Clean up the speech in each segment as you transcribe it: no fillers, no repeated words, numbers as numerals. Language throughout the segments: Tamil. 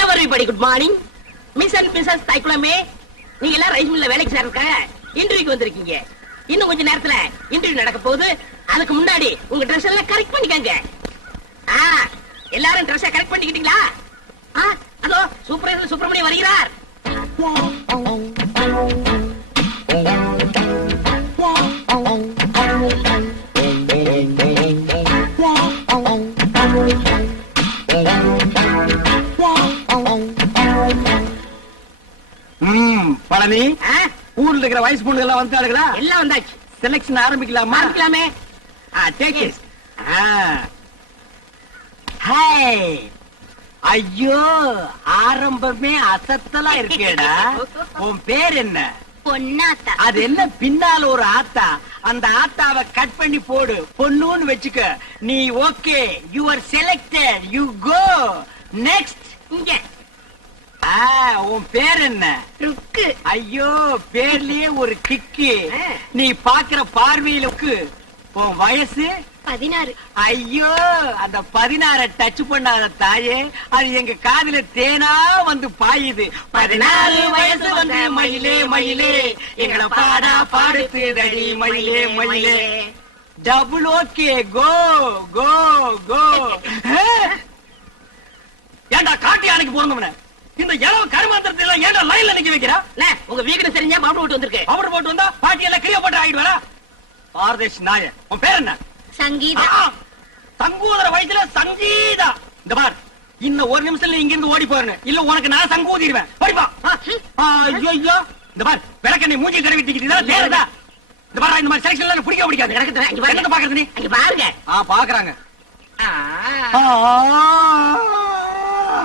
Everybody good morning. Miss and missus தைக்குளமே, நீங்க எல்லாம் ரைஸ் மில்ல வேலைக்கு சேர்க்க இன்டர்வியூக்கு வந்திருக்கீங்க. இன்னும் கொஞ்ச நேரத்துல இன்டர்வியூ நடக்க போகுது. அதுக்கு முன்னாடி உங்க ட்ரெஸ் எல்லாம் கரெக்ட் பண்ணிக்கங்க. எல்லாரும் ட்ரெஸ் கரெக்ட் பண்ணிக்கிட்டீங்களா? அதோ சூப்பர் சுப்பிரமணியம் வருகிறார். பழனி, ஊர்ல இருக்கிற வயசு பொண்ணு எல்லாம் வந்துட்டாளுங்களா? எல்லாம் வந்தாச்சு. செலக்ஷன் ஆரம்பிக்கலாமா? ஆரம்பிக்கலாமே. Take it. ஐயோ, ஆரம்பமே அசத்தலா இருக்கேடா. உன் பேர் என்ன? பொன்னாத்தா. அது என்ன பின்னால ஒரு ஆத்தா? அந்த ஆத்தாவை கட் பண்ணி போடு, பொண்ணுன்னு வச்சுக்க. நீ okay, you are selected, you go next. இங்க உன் பேர் என்ன? ருக்கு. ஐயோ, பேர்லயே ஒரு கிக்கு. நீ பாக்குற பார்வையிலுக்கு. உன் வயசு 16. ஐயோ, அந்த 16 டச் பண்ணாத தாயே, அது எங்க காதுல தேனா வந்து பாயுது. 14 வயசு வந்து மயிலே மயிலே எங்களை பாடா பாடுத்துதடி மயிலே மயிலே. டபுள் ஓகே, கோ கோ கோ. ஏண்டா காட்டி அன்னைக்கு போறோம்னு இந்த இளவு கருமாந்திரத்தை எல்லாம் ஏண்டா லைன்ல நிக்க வைக்கிறா? உங்க வீடு தெரிஞ்சா பவுடர் போட்டு வந்திருக்கு. பவுடர் போட்டு வந்தா பாட்டி எல்லாம் கிளிய போட்டு ஆகிட்டு வரா. பாரதேஷ் நாய, உன் பேர் என்ன? சங்கீதா. சங்கூதர வயசுல சங்கீதா. இந்த பார், இன்னும் ஒரு நிமிஷத்துல இங்க இருந்து ஓடி போறேன், இல்ல உனக்கு நான் சங்கூதிடுவேன். ஓடிப்பா. ஐயோ, இந்த பார், விளக்கண்ணை மூஞ்சி கரவிட்டிக்கிட்டு தேடுதா? இந்த பாரு, இந்த மாதிரி செலக்ஷன் எல்லாம் பிடிக்க பிடிக்காது. என்ன பாக்குறது நீ? அங்க பாருங்க. பாக்குறாங்க.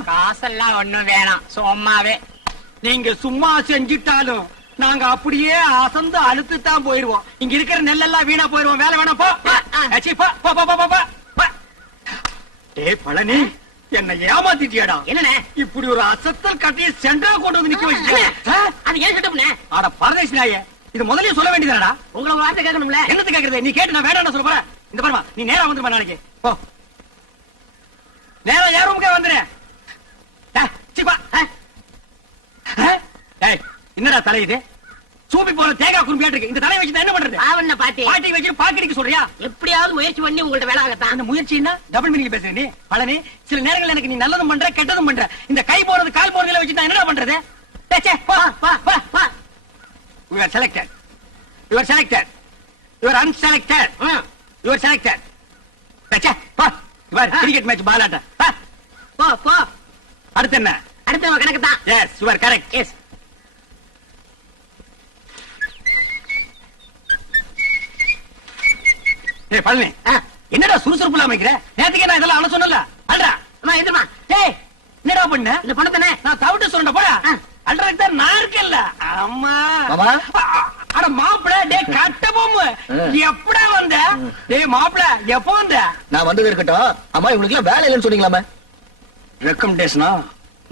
காசெல்லாம் ஒண்ணும் வேணாம், சும்மாவே. நீங்க சும்மா செஞ்சிட்டாலும் நாங்க அப்படியே அசந்து அழுத்துத்தான் போயிருவோம். இங்க இருக்கிற நெல்லெல்லாம் வீணா போயிருவோம். வேலை வேணாம், போ. பழனி, என்ன ஏமாத்திட்டியாடா? என்ன இப்படி ஒரு அசத்தல் கட்டிய சென்டரா கொண்டு வந்து நிக்க வச்சு. அது ஏன் சட்டம்னே? ஆட பரதேஷ் நாயே, இது முதல்ல சொல்ல வேண்டியதாடா. உங்களை வார்த்தை கேட்கணும்ல. என்னது கேக்குறது? நீ கேட்டு நான் வேணாம் சொல்ல போற. இந்த பாருமா, நீ நேரா வந்துருமா நாளைக்கு. போ, நேரா யார் ரூமுக்கே வந்துரு. என்னடா தலை இது? சூப்பி போற தேங்காய் குறும்பியாட்டு இருக்கு. இந்த தலையை வச்சு என்ன பண்றது? ஆவண்ண பாட்டி பாட்டி வச்சு பாக்கடிக்க சொல்றியா? எப்படியாவது முயற்சி பண்ணி உங்கள்ட்ட வேலை ஆகத்தான். அந்த முயற்சின்னா டபுள் மீனிங் பேசுற நீ. பழனி, சில நேரங்கள் எனக்கு நீ நல்லதும் பண்ற கெட்டதும் பண்ற. இந்த கை போறது கால் போறதுல வச்சு நான் என்னடா பண்றது? You are selected. You are selected. You are unselected. You are selected. போ, you are cricket match பாலாட்ட. போ போ. அடுத்து என்ன? அடுத்து நம்ம கணக்கு தான். Yes, you are correct. Yes. ஏய் பழனி, என்னடா சுறுசுறுப்புல அமைக்கிற? நேத்துக்கு நான் இதெல்லாம் அன சொன்னல. அல்றா அம்மா எதுமா? டேய், என்னடா பண்ண? இந்த பணத்தானே நான் தவிட்டு சொல்றேன் போடா. அல்றதுக்கு தான் நான் இருக்கேன்ல. அம்மா அட மாப்பிள, டேய் கட்டபொம்மு, எப்படா வந்த? டேய் மாப்பிள, எப்போ வந்த? நான் வந்தது இருக்கட்டும். அம்மா, இவங்களுக்கு எல்லாம் வேலை இல்லைன்னு சொன்னீங்களாமே. ரெக்கமெண்டேஷனா?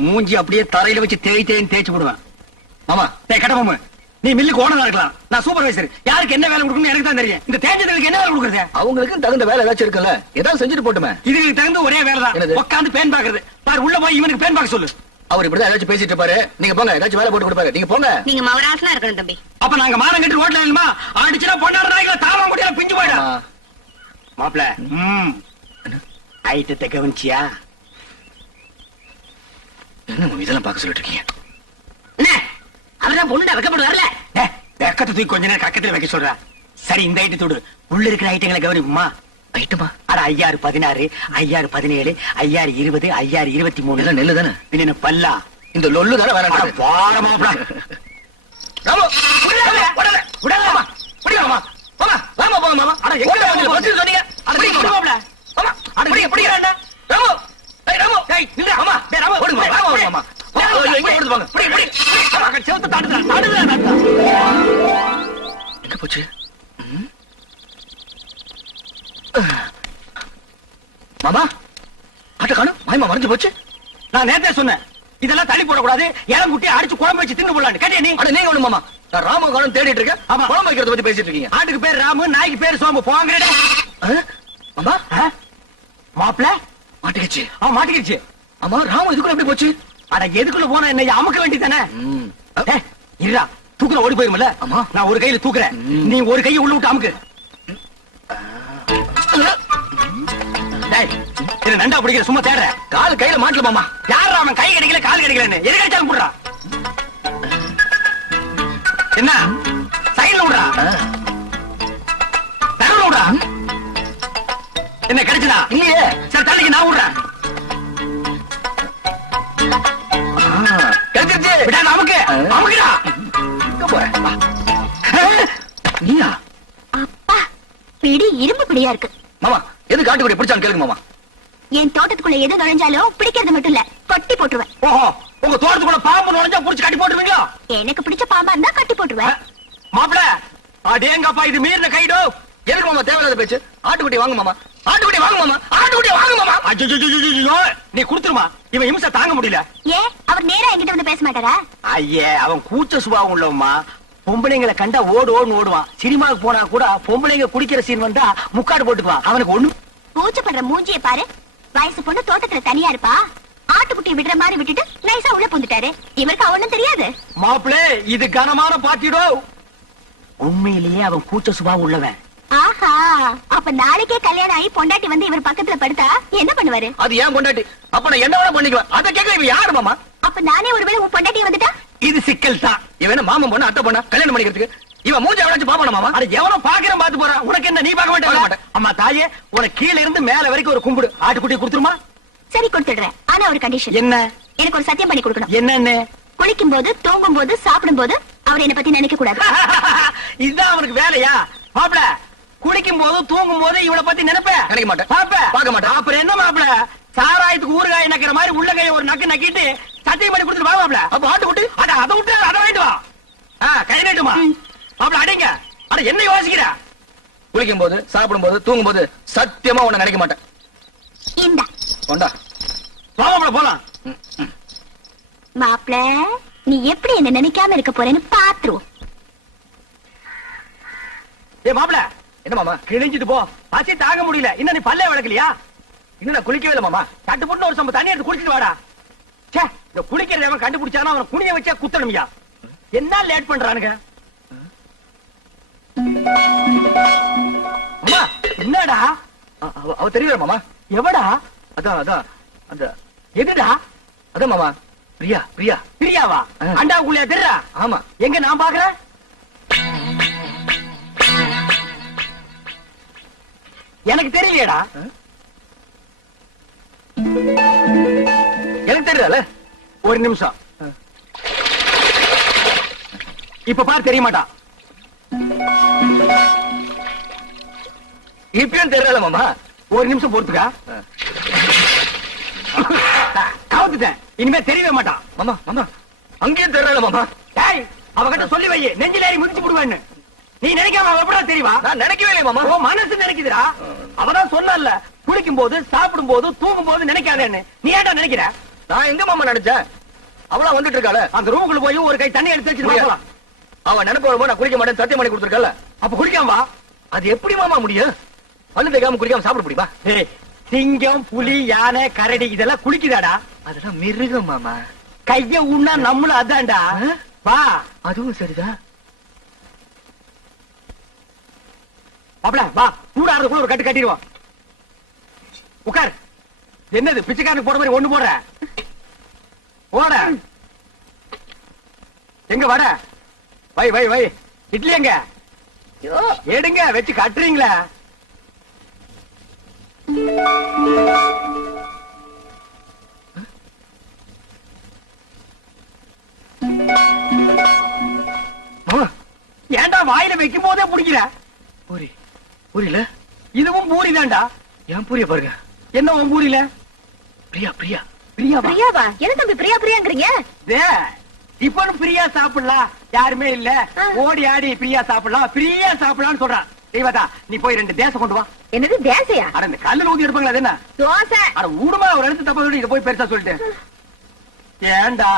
மூஞ்சி அப்படியே தரையில வச்சு தேய்ன்னு தேய்ச்சு விடுவேன். ஆமா. டேய் கட்டபொம்மு, நீ மில்லுக்கு ஓனரா இருக்கலாம், நான் சூப்பர்வைசர். யாருக்கு என்ன வேலை கொடுக்கணும் எனக்கு தான் தெரியும். இந்த தேஞ்சதுக்கு என்ன வேலை கொடுக்குறது? அவங்களுக்கு தகுந்த வேலை ஏதாச்சும் இருக்குல்ல, ஏதாவது செஞ்சுட்டு போட்டுமே. இதுக்கு தகுந்த ஒரே வேலை தான், உட்காந்து பேன் பாக்குறது. பாரு, உள்ள போய் இவனுக்கு பேன் பார்க்க சொல்லு. அவர் இப்படிதான் ஏதாச்சும் பேசிட்டு இருப்பாரு. நீங்க போங்க, ஏதாச்சும் வேலை போட்டு கொடுப்பாரு. நீங்க போங்க. நீங்க மவராசனா இருக்கணும் தம்பி. அப்ப நாங்க மானம் கட்டி ரோட்ல இல்லமா அடிச்சுனா பொண்ணாட நாய்களை தாவ முடியாது, பிஞ்சு போயிடா. மாப்ள, ஐட்டத்தை கவனிச்சியா? என்ன இதெல்லாம் பார்க்க சொல்லிட்டு இருக்கீங்க? என்ன அவர்தான் பொண்ணு வைக்கப்பட்டு வரல. வெக்கத்தை தூக்கி கொஞ்ச நேரம் கக்கத்துல வைக்க சொல்ற. சரி, இந்த ஐட்டத்தோடு உள்ள இருக்கிற ஐட்டங்களை கவனிப்புமா? ஐட்டமா? அட 5016, 5017, 5020, 5023 எல்லாம் நெல்லு தானே. பின்ன பல்லா இந்த லொல்லு தானே வேலை. பார மாப்ள. ராமு, விடலாமா? விடலாமா? விடலாமா? மாமா, வாமா போங்க மாமா. அட எங்க வந்து பத்தி சொன்னீங்க? அட விடு மாப்ள. மாமா, அட பிடிக்கறானே. ராமு, டேய் ராமு, டேய் நில்லு. மாமா, டேய் ராமு, ஓடு மாமா. ஓடு மாமா. எங்க ஓடுது வாங்க. பிடி. அட செவுத்து தாடுடா. எங்க போச்சு? மாமா, ஆட்ட காணோம். மாயமா மறைஞ்சு போச்சு. நான் நேத்தே சொன்னேன், இதெல்லாம் தள்ளி போடக்கூடாது, இளங்குட்டி அடிச்சு குழம்பு வச்சு தின்னு போடலான்னு. கேட்டியா நீ? அட நீங்க ஒண்ணு மாமா, நான் ராம காணோம் தேடிட்டு இருக்கேன். ஆமா, குழம்பு வைக்கிறத பத்தி பேசிட்டு இருக்கீங்க. ஆட்டுக்கு பேர் ராமு, நாய்க்கு பேர் சோம்பு. போங்கடா. மாமா, மாப்ள மாட்டிக்கிச்சு. மாட்டிக்கிடுச்சு. ஆமா ராமு இதுக்குள்ள எப்படி போச்சு? அட எதுக்குள்ள போனா என்ன அமுக்க வேண்டியதானே? ம். இருடா தூக்குற ஓடி போயிருமல்ல. ஆமா. நான் ஒரு கையில தூக்குறேன், நீ ஒரு கையை உள்ள விட்டு அமுக்கு. டேய், இது நண்டா பிடிக்கிற சும்மா தேடுற. கால் கையில மாட்டல மாமா. யாரா அவன் கை கிடைக்கல கால் கிடைக்கலன்னு எது கிடைச்சாலும் போடுறா. என்ன சைடுல விடுறா, தரவுல விடுறா. என்ன கிடைச்சதா? இல்லையே. சரி தள்ளிக்கு நான் விடுறேன். கிடைச்சிருச்சு. விடா நமக்கு அமுக்குடா. எங்க போற? நீயா? அப்பா பிடி இரும்பு பிடியா இருக்கு. மாமா எது காட்டுக்குடி பிடிச்சான்னு கேளுங்க மாமா. என் தோட்டத்துக்குள்ள எது நுழைஞ்சாலும் பிடிக்கிறது மட்டும் இல்ல, கொட்டி போட்டுருவேன். ஓஹோ, உங்க தோட்டத்துக்குள்ள பாம்பு நுழைஞ்சா புடிச்சு கட்டி போட்டுருவீங்களா? எனக்கு பிடிச்ச பாம்பா இருந்தா கட்டி போட்டுருவேன். மாப்பிள அடேங்கப்பா, இது மீறின கைடோ. எதுக்கு மாமா தேவையில்லாத பேச்சு? ஆட்டுக்குட்டி வாங்க மாமா. ஆட்டுக்குட்டி வாங்க மாமா. ஆட்டுக்குட்டி வாங்க மாமா. அய்யய்யய்யய்யோ, நீ குடுத்துருமா, இவன் இம்சை தாங்க முடியல. ஏன் அவர் நேரா என்கிட்ட வந்து பேச மாட்டாரா? ஐயே, அவன் கூச்ச சுபாவம் உள்ளவமா. பொம்பளைங்களை கண்டா ஓடுன்னு ஓடுவான். சினிமாவுக்கு போனா கூட பொம்பளைங்க குடிக்கிற சீன் வந்தா முக்காடு போட்டுக்குவான். அவனுக்கு ஒண்ணு பூச்சப்படுற மூஞ்சிய பாரு. வயசு பொண்ணு தோட்டத்துல தனியா இருப்பா, ஆட்டுக்குட்டியை விடுற மாதிரி விட்டுட்டு நைசா உள்ள புந்துட்டாரு. இவருக்கு அவனும் தெரியாது. மாப்பிளே, இது கனமான பாட்டிடோ. உண்மையிலேயே அவன் கூச்ச சுபாவம் உள்ளவன். ஆஹா, அப்ப நாளைக்கே கல்யாணம் ஆகி பொண்டாட்டி வந்து இவர் பக்கத்துல படுத்தா என்ன பண்ணுவாரு? அது ஏன் பொண்டாட்டி? அப்ப நான் என்ன வேணா பண்ணிக்குவேன். அத கேட்க இவன் யாரு மாமா? அப்ப நானே ஒருவேளை உன் பொண்டாட்டி வந்துட்டா? இது சிக்கல் தான். இவன் என்ன மாமன் பொண்ணு அத்தை பொண்ணா கல்யாணம் பண்ணிக்கிறதுக்கு? இவன் மூஞ்சி எவனாச்சும் பாப்பானா மாமா? அட எவனோ பாக்குறேன் பாத்து போறான். உனக்கு என்ன, நீ பார்க்க பார்க்க மாட்டே? மாட்டேன். அம்மா தாயே, உனக்கு கீழ இருந்து மேல வரைக்கும் ஒரு கும்பிடு. ஆட்டுக்குட்டி கொடுத்துருமா? சரி கொடுத்துடுறேன். ஆனா ஒரு கண்டிஷன். என்ன? எனக்கு ஒரு சத்தியம் பண்ணி கொடுக்கணும். என்னன்னு? குளிக்கும் போது, தூங்கும் போது, சாப்பிடும் போது அவர் என்ன பத்தி நினைக்க கூடாது. இதுதான் அவனுக்கு வேலையா? மாப்பிள, குளிக்கும் போது தூங்கும் போது இவளை பத்தி நினைப்பேன். நினைக்க மாட்டேன். பார்க்க மாட்டேன். அப்புறம் என்ன மாப்பிள, சாராயத்துக்கு ஊறுகாய் நக்கிற மாதிரி உள்ள கைய ஒரு நக்கு நக்கிட்டு சத்தியம் பண்ணி கொடுத்துட்டு வா மாப்பிள. அப்ப ஆட்டுக்குட்டி அதை விட்டு அதை வாங்கிட்டு வா. கை நீட்டுமா மாப்பிள. அடிங்க. அட என்ன யோசிக்கிற? குளிக்கும் போது, சாப்பிடும் போது, தூங்கும் போது சத்தியமா உன்னை நினைக்க மாட்டேன். இந்த கொண்டா. வா மாப்பிள போலாம். மாப்பிள, நீ எப்படி என்ன நினைக்காம இருக்க போறேன்னு பாத்துருவோம். ஏ மாப்பிள, என்ன மாமா? கிழிஞ்சிட்டு போ. பசி தாங்க முடியல. இன்னும் நீ பல்லே வளர்க்கலையா? இன்னும் நான் குளிக்கவே இல்லை மாமா. தட்டு போட்டு ஒரு சம்ப தண்ணி எடுத்து குடிச்சிட்டு வாடா. ச்சே, இந்த குளிக்கிறத அவன் கண்டுபிடிச்சானா அவன் குனிய வச்சா குத்தணும்யா. என்ன லேட் பண்றானுங்க? அம்மா, என்னடா? அவ தெரியல மாமா. எவடா? அதான் அந்த எதுடா? அதான் மாமா. பிரியா பிரியா. பிரியாவா? அண்டாவுக்குள்ளே தெரியா? ஆமா. எங்க நான் பாக்குறேன்? எனக்கு தெரியலையேடா. எனக்கு தெரியல. ஒரு நிமிஷம். இப்ப பாரு, தெரிய மாட்டான். இப்பயும் தெரியல மாமா. ஒரு நிமிஷம் பொறுத்துக்கா. கவுத்துட்டேன். இனிமே தெரியவே மாட்டான். மாமா மாமா அங்கேயும் தெரியல மாமா. டேய், அவகிட்ட சொல்லி வை, நெஞ்சில ஏறி மிதிச்சு விடுவேன்னு. நீ நினைக்காம அவ எப்படா தெரியவா? நான் நினைக்கவே இல்லை மாமா. உன் மனசு நினைக்குதுடா. அவதான் சொன்னல, குளிக்கும் போது, சாப்பிடும் போது, தூங்கும் போது நினைக்காதேன்னு. நீ ஏன்டா நினைக்கிற? நான் எங்க மாமா நினைச்சேன்? அவளா வந்துட்டு இருக்காள. அந்த ரூமுக்குள்ள போய் ஒரு கை தண்ணி எடுத்து வச்சுட்டு போலாம். அவ நினைப்பு வரும்போது நான் குளிக்க மாட்டேன் சத்தியம் பண்ணி கொடுத்துருக்கல. அப்ப குளிக்காம வா. அது எப்படி மாமா முடியும்? பல்லு தேய்க்காம குளிக்காம சாப்பிட முடியுமா? ஏய், சிங்கம், புலி, யானை, கரடி இதெல்லாம் குளிக்குதாடா? அதெல்லாம் மிருகம் மாமா. கைய உண்ணா நம்மளும் அதான்டா. வா. அதுவும் சரிதான். அப்படா வா, சூடாறதுக்குள்ள ஒரு கட்டு கட்டிடுவோம். உட்கார். என்னது பிச்சைக்காரனுக்கு போற மாதிரி ஒண்ணு போடுற? போட. எங்க வட? வை வை வை. இட்லி எங்க? எடுங்க, வச்சு கட்டுறீங்களா? மாமா ஏன்டா வாயில வைக்கும் போதே பிடிக்கிற? பூரி பூரியில இதுவும் பூரி தான்டா. ஏன் பூரிய பாருங்க. என்ன உன் பூரியில? பிரியா பிரியா. பிரியாவா? பிரியாவா? என்ன தம்பி பிரியா பிரியாங்கிறீங்க? இப்பனும் பிரியா சாப்பிடலாம், யாருமே இல்ல, ஓடி ஆடி பிரியா சாப்பிடலாம், பிரியா சாப்பிடலாம்னு சொல்றான். தெய்வதா, நீ போய் 2 தேசம் கொண்டு வா. என்னது தேசையா? அட இந்த கல்லுல ஊதி எடுப்பாங்களா? அது என்ன? தோசை. அட ஊடுமா, ஒரு இடத்து தப்ப சொல்லி இத போய் பெருசா சொல்லிட்டு. ஏண்டா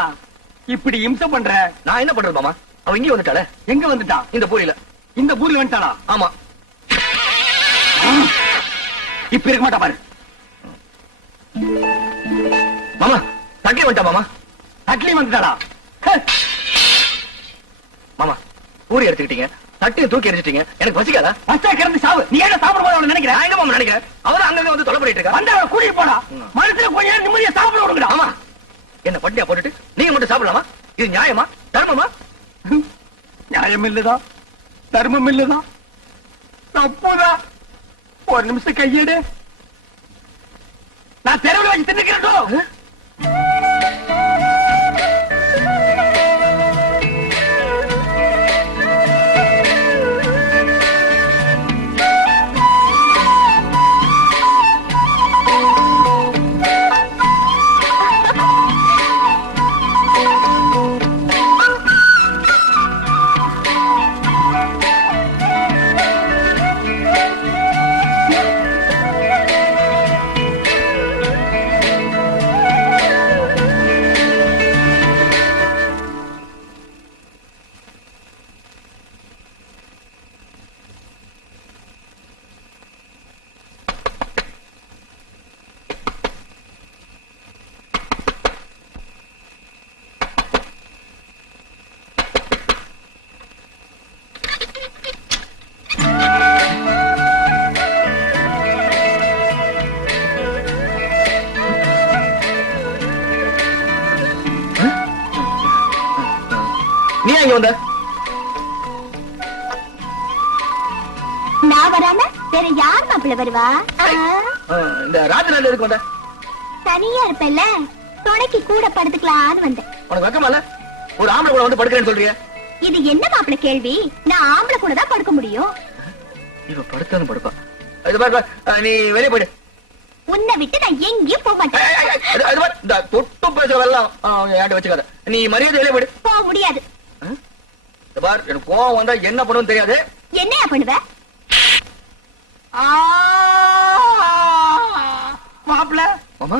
இப்படி இம்சை பண்ற? நான் என்ன பண்றது மாமா? அவ இங்கே வந்துட்டாளே. எங்க வந்துட்டான்? இந்த பூரியில. இந்த பூரில வந்துட்டானா? ஆமா. இப்ப இருக்க மாட்டா பாரு. மாமா தட்டி வந்துட்டா மாமா. அட்லி வந்துட்டாடா. மாமா பூரி எடுத்துக்கிட்டீங்க, தட்டியை தூக்கி எரிஞ்சிட்டீங்க. எனக்கு பசிக்காதா? பஸ்டா கிடந்து சாவு. நீ ஏன் சாப்பிட போது அவனை நினைக்கிறேன்? நான் எங்க மாமா நினைக்கிறேன்? அவரும் அங்கங்க வந்து தொலை பண்ணிட்டு இருக்கா. வந்து அவனை கூட்டிட்டு போடா. மனசுல கொஞ்ச நேரம் நிம்மதியா சாப்பிட விடுங்கடா. ஆமா, என்ன பட்டியா போட்டுட்டு நீங்க மட்டும் சாப்பிடலாமா? இது நியாயமா, தர்மமா? நியாயம் இல்லதா, தர்மம் இல்லதா, தப்புதான். ஒரு நிமிஷம் கையெடு. நான் தெருவில் வச்சு தின்னுக்கிறேன். நீ இங்க வந்த? நான் வராம வேற யார் மாப்பிள்ள வருவா? இந்த ராஜநாடு எதுக்கு வந்த? தனியா இருப்பேல்ல, துணைக்கு கூட படுத்துக்கலான்னு வந்தேன். உனக்கு வெக்கமா இல்ல? ஒரு ஆம்பளை கூட வந்து படுக்கிறேன்னு சொல்றீங்க. இது என்ன மாப்பிள்ள கேள்வி? நான் ஆம்பளை கூட தான் படுக்க முடியும். இவ படுத்தாலும் படுப்பா. இது பாரு, நீ வெளியே போயிடு. உன்னை விட்டு நான் எங்கேயும் போக மாட்டேன். அது பாரு, இந்த தொட்டு பேசுறதெல்லாம் என்கிட்ட வச்சுக்காத. நீ மரியாதை வெளியே போயிடு. போக முடியாது. இது பாரு, எனக்கு கோவம் வந்தா என்ன பண்ணுன்னு தெரியாது. என்னையா பண்ணுவ? மாப்பிள்ள மாமா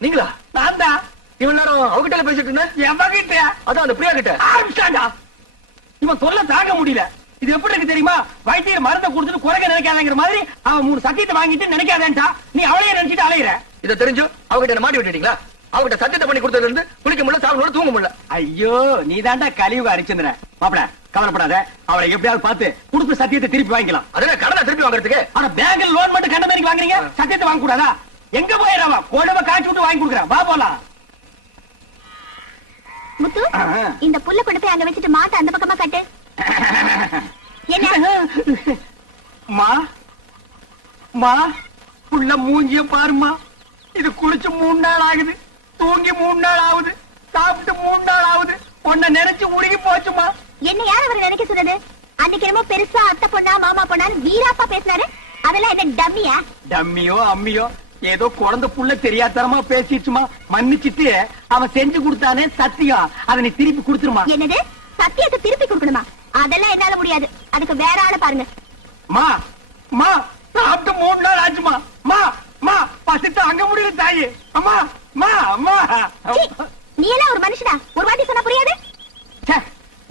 நீங்களா? நான் தான். இவன் நேரம் அவகிட்ட பேசிட்டு இருந்தேன். எவகிட்ட? அதான் அந்த பிரியா கிட்ட. ஆரம்பிச்சாண்டா. இவன் சொல்ல தாங்க முடியல. இது எப்படி இருக்கு தெரியுமா? வைத்தியர் மருந்தை கொடுத்துட்டு குறைக்க நினைக்காதங்கிற மாதிரி அவன் 3 சத்தியத்தை வாங்கிட்டு நினைக்காதேன்டா. நீ அவளையே நினைச்சிட்டு அலையிற. இதை தெரிஞ்சு அவகிட்ட என்ன மாட்டி விட்டுட்டீங்களா? அவகிட்ட சத்தியத்தை பண்ணி கொடுத்ததுல இருந்து குளிக்க முடியல, சாப்பிட முடியல, தூங்க முடியல. ஐயோ, நீ தாண்டா கழிவு அரிச்சந்திரன். மாப்பிள கவலைப்படாத, அவளை எப்படியாவது பார்த்து கொடுத்த சத்தியத்தை திருப்பி வாங்கிக்கலாம். அதென்ன கடனை திருப்பி வாங்குறதுக்கு? ஆனா பேங்க்ல லோன் மட்டும் கண்ட மாதிரி வாங்குறீங்க, சத்தியத்தை வாங்க கூடாதா? எங்க போயிடவா? கொடவை காய்ச்சி விட்டு வாங்கி கொடுக்குறேன். வா போலாம். முத்து, இந்த புல்ல கொண்டு போய் அங்க வச்சுட்டு மாட்ட அந்த பக்கமா கட்டு. என்ன? மா மா புள்ள மூஞ்சிய பாருமா. இது குளிச்சு 3 நாள் ஆகுது, தூங்கி 3 நாள் ஆகுது, சாப்பிட்டு 3 நாள் ஆகுது. உன்னை நினைச்சு உருகி போச்சுமா. என்ன யார் அவர் நினைக்க சொன்னது? அன்னைக்கு என்னமோ பெருசா அத்தை பொண்ணா மாமா பொண்ணான்னு வீராப்பா பேசினாரு. அதெல்லாம் என்ன டம்மியா? டம்மியோ அம்மியோ ஏதோ குழந்தை புள்ள தெரியாதனமா பேசிடுச்சுமா. மன்னிச்சிட்டு அவன் செஞ்சு கொடுத்தானே சத்தியம், அதை நீ திருப்பி கொடுத்துருமா. என்னது? சத்தியத்தை திருப்பி கொடுக்கணுமா? அதெல்லாம் என்னால முடியாது. அதுக்கு வேற ஆளை பாருங்க. மா மா சாப்பிட்டு 3 நாள் ஆச்சுமா. மா மா பசித்து அங்க முடியல தாயி. அம்மா மா அம்மா. சீ, நீ எல்லாம் ஒரு மனுஷனா? ஒரு வாட்டி சொன்னா புரியாது?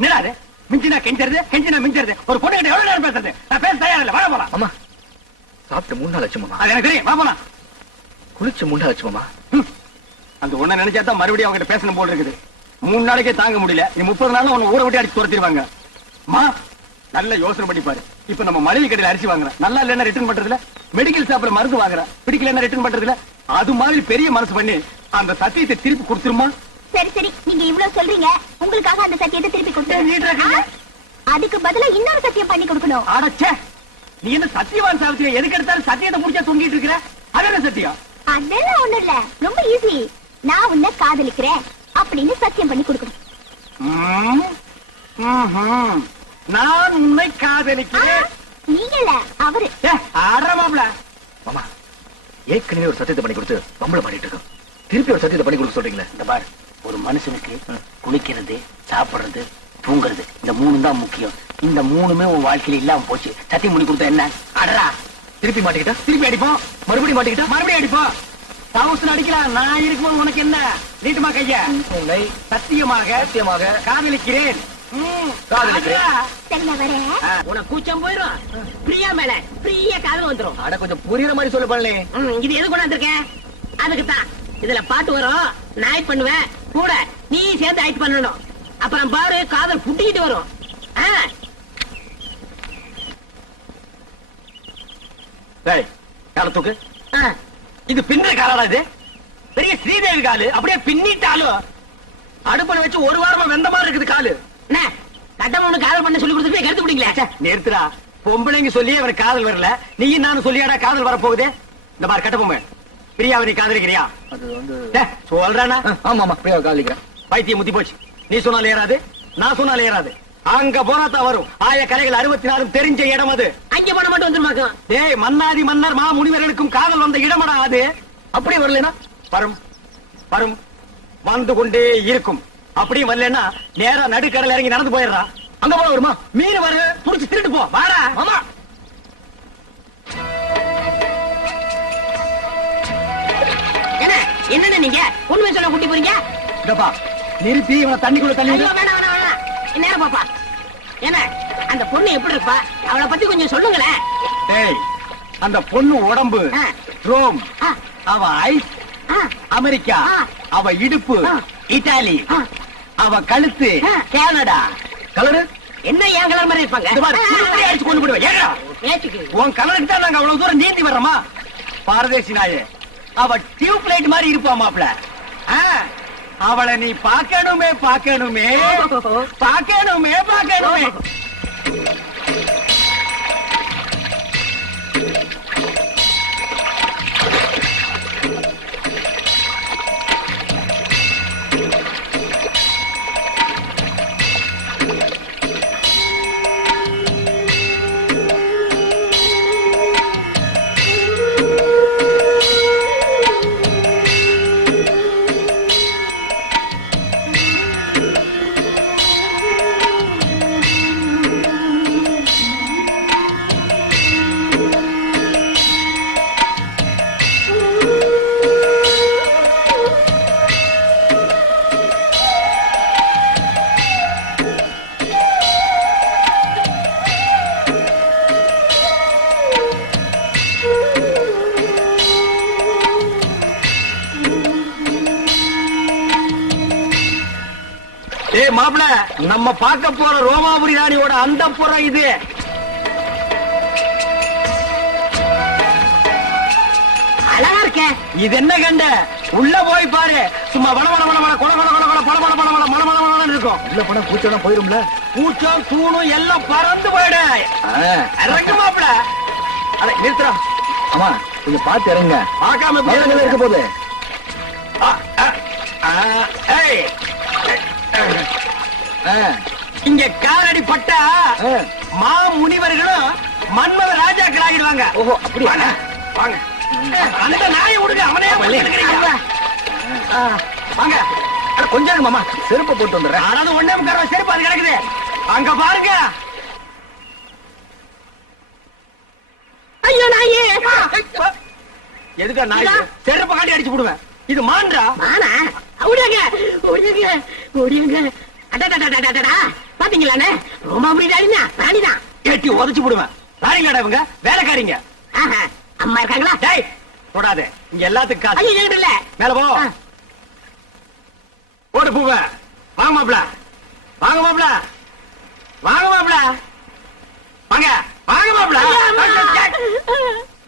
நிலாது மிஞ்சினா கெஞ்சறது, கெஞ்சினா மிஞ்சறது. ஒரு பொண்ணு கிட்ட எவ்வளவு நேரம் பேசுறது? நான் பேச தயார் இல்ல. வர போலாம். அம்மா சாப்பிட்டு 3 நாள் ஆச்சு மாமா. அது எனக்கு தெரியும். வா போலாம். குளிச்சு 3 நாள் ஆச்சு மாமா. அந்த ஒண்ணு நினைச்சாதான் மறுபடியும் அவங்க பேசணும் போல இருக்குது. 3 நாளைக்கே தாங்க முடியல. நீ 30 நாள் உன்னை ஊரை விட்டு அடிச்சு துரத்திடுவாங்க. மா நல்ல யோசனை பண்ணி பாரு. இப்ப நம்ம மளிகை கடையில அரிசி வாங்குறோம், நல்லா இல்லன்னா ரிட்டர்ன் பண்றதுல, மெடிக்கல் ஷாப்ல மருந்து வாங்குறோம், பிடிக்கலன்னா ரிட்டர்ன் பண்றதுல, அது மாதிரி பெரிய மனசு பண்ணி அந்த சத்தியத்தை திருப்பி கொடுத்துருமா. சரி சரி, நீங்க இவ்வளவு சொல்றீங்க, உங்களுக்காக அந்த சத்தியத்தை திருப்பி நீ கொடுத்துறேன். அதுக்கு பதிலா இன்னொரு சத்தியம் பண்ணி கொடுக்கணும். அடச்சே, நீ என்ன சத்தியவான் சாவித்திரி? எதுக்கு எடுத்தாலும் சத்தியத்தை முடிச்சா தொங்கிட்டு இருக்கிற? அது என்ன சத்தியம்? அதெல்லாம் ஒண்ணு இல்ல, ரொம்ப ஈஸி. நான் உன்னை காதலிக்கிறேன் அப்படின்னு சத்தியம் பண்ணி கொடுக்கணும். நான் உன்னை காதலிக்கிறேன். நீங்க இல்ல, அவரு. ஆடுறமாப்ல. மாமா ஏற்கனவே ஒரு சத்தியத்தை பண்ணி கொடுத்து பம்பளை பண்ணிட்டு இருக்கோம். திருப்பி ஒரு சத்தியத்தை பண்ணி கொடுக்க சொல்றீங்களே. இந்த பார், ஒரு மனுஷனுக்கு குளிக்கிறது, சாப்பிடுறது, தூங்குறது, இந்த 3 தான் முக்கியம். இந்த 3மே உன் வாழ்க்கையில இல்லாம போச்சு. சத்தியம் பண்ணி கொடுத்தா என்ன? அடரா, திருப்பி மாட்டிக்கிட்டா திருப்பி அடிப்போம், மறுபடியும் மாட்டிக்கிட்டா மறுபடியும் அடிப்போம். தவசன் அடிக்கலாம். நான் இருக்கும்போது உனக்கு என்ன? நீட்டுமா கைய. உன்னை சத்தியமாக சத்தியமாக காதலிக்கிறேன். காதலிக்கிறேன். சரி, நான் வரேன். உனக்கு கூச்சம் போயிரும். பிரியா மேல பிரியா காதல் வந்துரும். அட கொஞ்சம் புரியுற மாதிரி சொல்ல பண்ணலே. இது எது கொண்டாந்துருக்க? அதுக்குத்தான் இதுல பாட்டு வரும் நான் ஆக்ட் பண்ணுவேன் கூட நீ சேர்ந்து ஆக்ட் பண்ணணும் அப்புறம் பாரு காதல் புட்டிக்கிட்டு வரும் டேய் கால தூக்கு இது பின்ன காலடா இது பெரிய ஸ்ரீதேவி காலு அப்படியே பின்னிட்டாலும் அடுப்புல வச்சு ஒரு வாரமா வெந்த மாதிரி இருக்குது காலு என்ன கட்டம் ஒண்ணு காதல் பண்ண சொல்லி கொடுத்துட்டு கருத்து பிடிக்கல நிறுத்துறா பொம்பளைங்க சொல்லியே அவனுக்கு காதல் வரல நீயும் நானும் சொல்லியாடா காதல் வரப்போகுது இந்த மாதிரி கட்ட பொம்மை பிரியாவை நீ காதலிக்கிறியா அது வந்து சொல்றானா ஆமா ஆமா பிரியா காதலிக்கிறேன். பைத்தியம் முத்தி போச்சு நீ சொன்னால ஏறாது நான் சொன்னால ஏறாது அங்க போனாதான் வரும் ஆய கலைகள் 64 தெரிஞ்ச இடம் அது அங்க போன மட்டும் வந்துருமாக்கும் டேய் மன்னாதி மன்னர் மா முனிவர்களுக்கும் காதல் வந்த இடமடா அது அப்படியே வரலனா வரும் வரும் வந்து கொண்டே இருக்கும் அப்படியும் வரலன்னா நேரா நடுக்கடல இறங்கி நடந்து போயிடுறா அங்க போல வருமா? மீன் வரு புடிச்சு திருட்டு போ வாடா ஆமா. என்ன நீங்க உண்மை சொல்ல கூட்டி போறீங்க இதப்பா நிறுத்தி இவனை தண்ணிக்குள்ள தண்ணி ஐயோ, வேணாம் வேணாம் வேணாம் நேரம் பாப்பா என்ன அந்த பொண்ணு எப்படி இருப்பா அவளை பத்தி கொஞ்சம் சொல்லுங்களேன் டேய் அந்த பொண்ணு உடம்பு ஆ. ரோம் ஆ, அவ ஐஸ் ஆ, அமெரிக்கா ஆ. அவ இடுப்பு ஆ. இத்தாலி ஆ. அவ கழுத்து ஆ. கனடா கலரு என்ன ஏன் கலர் மாதிரி இருப்பாங்க இந்த மாதிரி சுருட்டி அடிச்சு கொண்டு போடுவேன் ஏடா ஏத்துக்கு உன் கலருக்கு தான் நாங்க அவ்வளவு தூரம் நீந்தி வர்றோமா பாரதேசி நாயே அவ டியூப் லைட் மாதிரி இருப்பா மாப்ள அவளை நீ பார்க்கணுமே பார்க்கணுமே பார்க்கணுமே பார்க்கணுமே ஏய் மாப்ள நம்ம பார்க்க போற ரோமாபுரி ராணியோட அந்த புறம் இது அழகா இருக்கேன் இது என்ன கண்ட உள்ள போய் பாரு சும்மா வள வள வள வள கொல கொல கொல கொல பல பல பல பல மல மல மல இருக்கும் உள்ள போனா பூச்செல்லாம் போயிரும்ல. பூச்சம் தூணும் எல்லாம் பறந்து போயிடு இறங்கு மாப்ள அட நிறுத்துறா ஆமா கொஞ்சம் பார்த்து இறங்க. பார்க்காம எப்படி பக்கத்துல இருக்க போகுது. ஏய் ஆ, இங்க காலடி பட்டா ஆ. மா முனிவர்களும் மன்மத ராஜாக்கள் ஆகிடுவாங்க ஓஹோ அப்படியா? வாங்க வாங்க அந்த நாயை விடுங்க அவனே அப்பா, வாங்க அட, கொஞ்சம் இருங்க மாமா, செருப்பை போட்டு வந்துடுறேன். ஆனாலும் ஒண்ணே முக்கால் செருப்பு அது கிடக்குது அங்க பாருங்க ஐயோ நாயே எதுக்கா நாய் செருப்பை காட்டி அடிச்சு விடுவேன் இது மான்றா ஆனா ஓடியாங்க ஓடியாங்க ஓடியாங்க அடடடடடடடா பாத்தீங்களாண்ணே ரோமாபுரி ராணினா ராணிதான் ஏட்டி உதச்சு விடுவேன் ராணிங்கடா இவங்க வேலைக்காரிங்க ஆஹா, அம்மா இருக்காங்களா டேய் தொடாத இங்க எல்லாத்துக்கும் காசு ஐயோ என்கிட்ட இல்ல மேல போ ஆ. போடு பூவ வாங்க மாப்ள வாங்க மாப்ள வாங்க மாப்ள வாங்க வாங்க மாப்ள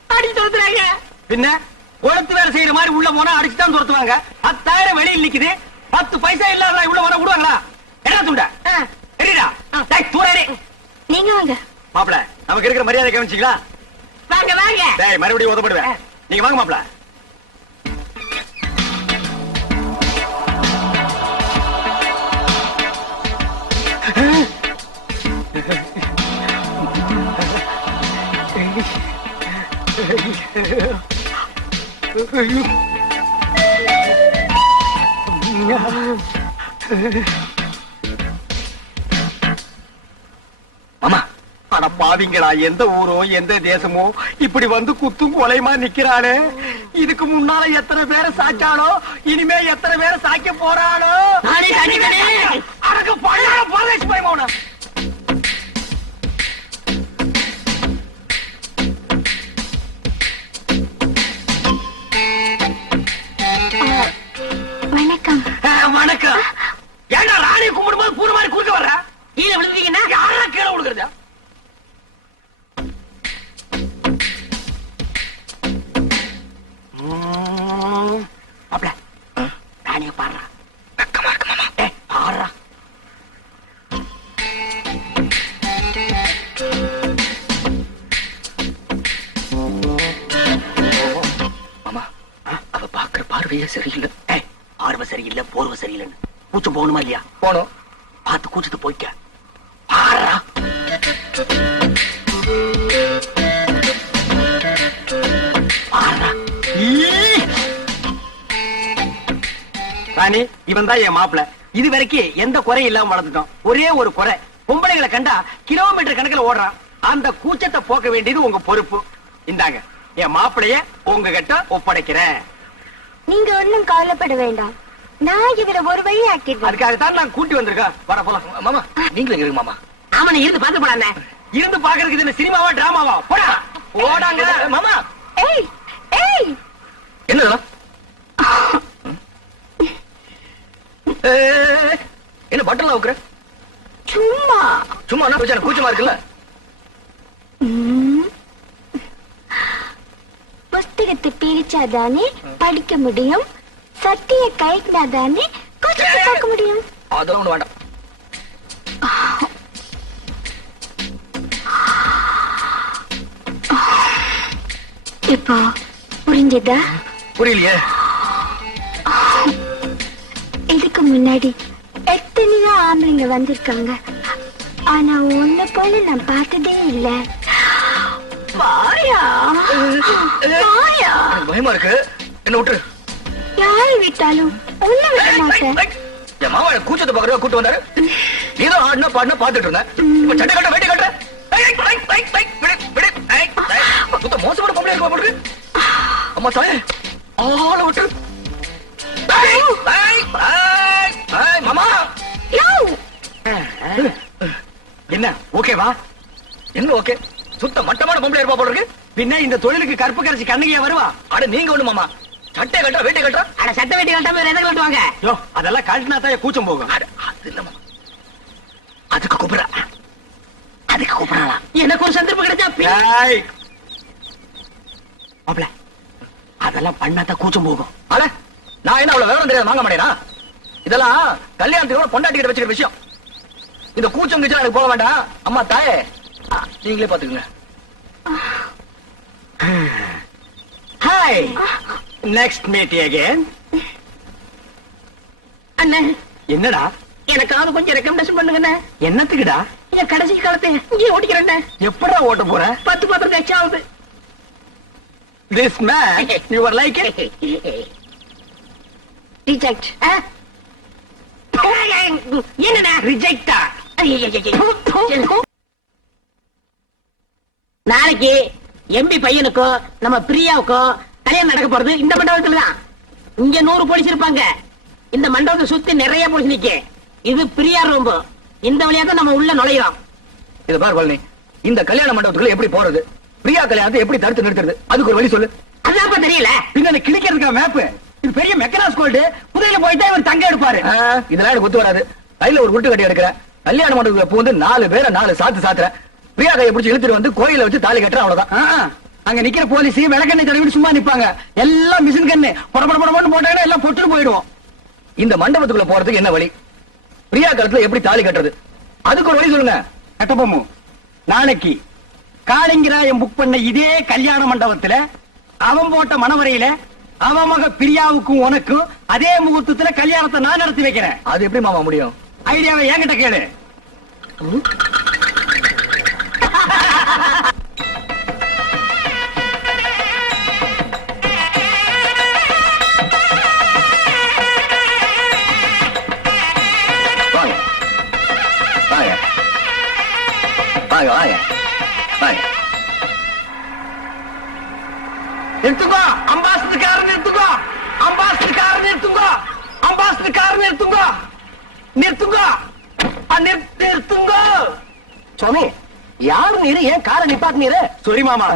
அடிச்சு தொடுத்துறாங்க பின்ன கொளுத்து வேலை செய்யற மாதிரி உள்ள போனா அடிச்சு தான் துரத்துவாங்க 10,000 வெளியில் நிக்குது 10 பைசா இல்லாத உள்ள போனா விடுவாங்களா என்ன துண்ட தெரியுதா டேய் தூரே நீங்க வாங்க. மாப்ள நமக்கு இருக்கிற மரியாதை கவனிச்சீங்களா வாங்க வாங்க டேய் மறுபடியும் உதப்படுவேன் நீங்க வாங்க மாப்ள மாமா அட பாவிங்களா எந்த ஊரோ எந்த தேசமோ இப்படி வந்து குத்தும் கொலைமா நிக்கிறாளே இதுக்கு முன்னால எத்தனை பேரை சாச்சாளோ இனிமே எத்தனை பேரை சாய்க்க போறாளோ நானே, நானே, நானே. அடக்கு பழைய பரதேஷ் பயமோன பார்வையே சரியில்லை. பார்வை சரியில்லை, போர்வை சரியில்லைன்னு கூச்சம் போகணுமா இல்லையா? போனோம். பார்த்து கூச்சத்தை போய்க்க. பாரா பாரா. ராணி, இவன் தான் என் மாப்பிள. இது வரைக்கும் எந்த குறையும் இல்லாம வளர்ந்துட்டோம். ஒரே ஒரு குறை, பொம்பளைகளை கண்டா கிலோமீட்டர் கணக்குல ஓடுறான். அந்த கூச்சத்தை போக்க வேண்டியது உங்க பொறுப்பு. இந்தாங்க, என் மாப்பிளைய உங்ககிட்ட ஒப்படைக்கிறேன். நீங்க ஒண்ணும் கவலைப்பட வேண்டாம், நான் இவரை ஒரு வழி ஆக்கிடுவேன். அதுக்காகத்தான் நான் கூட்டி வந்திருக்கேன். வர போலாம். மாமா நீங்களும் இருங்க மாமா. ஆமா, நீ இருந்து பாத்து போடானே. இருந்து பாக்குறதுக்கு இது சினிமாவா டிராமாவா? போடா போடாங்க மாமா. ஏய் ஏய், என்ன என்ன பட்டன்ல வைக்கிற? சும்மா சும்மா என்ன பிரச்சனை? கூச்சமா இருக்குல்ல? புஸ்தகத்தை பிரிச்சாதானே படிக்க முடியும், சட்டிய கைட்டினாதானே கூச்சத்தை பார்க்க முடியும். அதெல்லாம் ஒண்ணு வேண்டாம். இப்போ புரிஞ்சதா? புரியலையே. இதுக்கு முன்னாடி எத்தனையோ ஆம்பளைங்க வந்திருக்காங்க, ஆனா உன்னை போல நான் பார்த்ததே இல்ல. வாயா வாயா. எனக்கு பயமா இருக்கு, என்ன விட்டுரு. யாரை விட்டாலும் உன்னை விட மாட்டேன். என் மாமா எனக்கு கூச்சத்தை பாக்குறதா கூட்டு வந்தாரு. நீதான் ஆடினா பாடினா பாத்துட்டு இருந்தேன். இப்ப சட்டை கட்ட வேட்டி கட்ட மோசமான பொம்பளை இருக்கா போட்டு. அம்மா தாயே, ஆள விட்டுரு. மாமா என்ன ஓகேவா? என்ன ஓகே? சுத்த மட்டமான பொம்பளை இருப்பா போல இருக்கு. பின்ன இந்த தொழிலுக்கு கற்பு கரைச்சி கண்ணுகையா வருவா? அட நீங்க ஒண்ணு மாமா, சட்டை கட்டா வேட்டி கட்டா. அட சட்டை வேட்டி கட்டாம வேற எதை கட்டுவாங்க? யோ, அதெல்லாம் கழட்டினா தான் கூச்சம் போகும். அது இல்ல மாமா, அதுக்கு கூப்பிடுற. அதுக்கு கூப்பிடலாம். எனக்கு ஒரு சந்தர்ப்பம் கிடைச்சா மாப்ள, அதெல்லாம் பண்ணாதான் கூச்சம் போகும். அட நான் என்ன அவ்வளவு விவரம் தெரியாது வாங்க மாட்டேனா? இதெல்லாம் கல்யாணத்துக்கு பொண்டாட்டிக்கிட்ட வச்சுக்கிற விஷயம். இந்த கூச்சம் கிச்சம் எனக்கு போக வேண்டாம். அம்மா தாயே, நீங்களே பாத்துக்கங்க. Hi, next meet again. அண்ணே, என்னடா? எனக்காவது கொஞ்சம் ரெக்கமெண்டேஷன் பண்ணுங்கண்ணே. என்னத்துக்குடா? என் கடைசி காலத்தை இங்கே ஓட்டிக்கிறேன். எப்படா ஓட்ட போற? 10 பாத்திரம் எச்சாவது. This man, you are like it? Reject. என்னண்ணா Rejecta. நாளைக்கு எம்பி பையனுக்கோ நம்ம பிரியாவுக்கோ கல்யாணம் நடக்க போறது இந்த மண்டபத்துல தான். இங்க 100 போலீஸ் இருப்பாங்க. இந்த மண்டபத்தை சுத்தி நிறைய போலீஸ் நிக்க. இது பிரியா ரூம். இந்த வழியா தான் நம்ம உள்ள நுழையோம். இத பாரு பழனி, இந்த கல்யாண மண்டபத்துக்குள்ள எப்படி போறது? பிரியா கல்யாணத்தை எப்படி தடுத்து நிறுத்துறது? அதுக்கு ஒரு வழி சொல்லு. அதான் தெரியல. பின்ன கிளிக்கிறதுக்கா மேப்? இது பெரிய மெக்கனாஸ் கோல்டு. புதையில போயிட்டா இவர் தங்க எடுப்பாரு. இதெல்லாம் எனக்கு ஒத்து வராது. கையில ஒரு உருட்டு கட்டி எடுக்கிற கல்யாண மண்டபத்துக்குள்ள பூந்து 4 பேரை 4 சாத்து சாத்துற. பிரியா கையை பிடிச்சி இழுத்துட்டு வந்து கோயில வச்சு தாலி கட்டுற, அவ்வளவுதான். அங்க நிக்கிற போலீஸ் விளக்கெண்ணெய் தடவி சும்மா நிப்பாங்க. எல்லாம் மிஷின் கண்ணு படப்பட போட்டாங்கன்னா எல்லாம் பொட்டு போயிடுவோம். இந்த மண்டபத்துக்குள்ள போறதுக்கு என்ன வழி? பிரியா கழுத்துல எப்படி தாலி கட்டுறது? அதுக்கு ஒரு வழி சொல்லுங்க. கட்டபொம்மு, நாளைக்கு காளிங்கராயம் புக் பண்ண இதே கல்யாண மண்டபத்துல அவன் போட்ட மணவரையில அவன் மக பிரியாவுக்கும் உனக்கும் அதே முகூர்த்தத்துல கல்யாணத்தை நான் நடத்தி வைக்கிறேன். அது எப்படி மாமா முடியும்? ஐடியாவை என்கிட்ட கேளு. வாங்க வாங்க வாங்க வாங்க வாங்க. நிறுத்துங்கோ, அம்பாசிடர் நிறுத்துங்கோ, அம்பாசிடர் நிறுத்துங்கோ, அம்பாசிடர் நிறுத்துங்கோ, நிறுத்துங்கோ, நிறுத்துங்கோ. சுவாமி, யாரு நீரு? ஏன் காரை நிப்பாட்டினீரு? சாரி மாமா,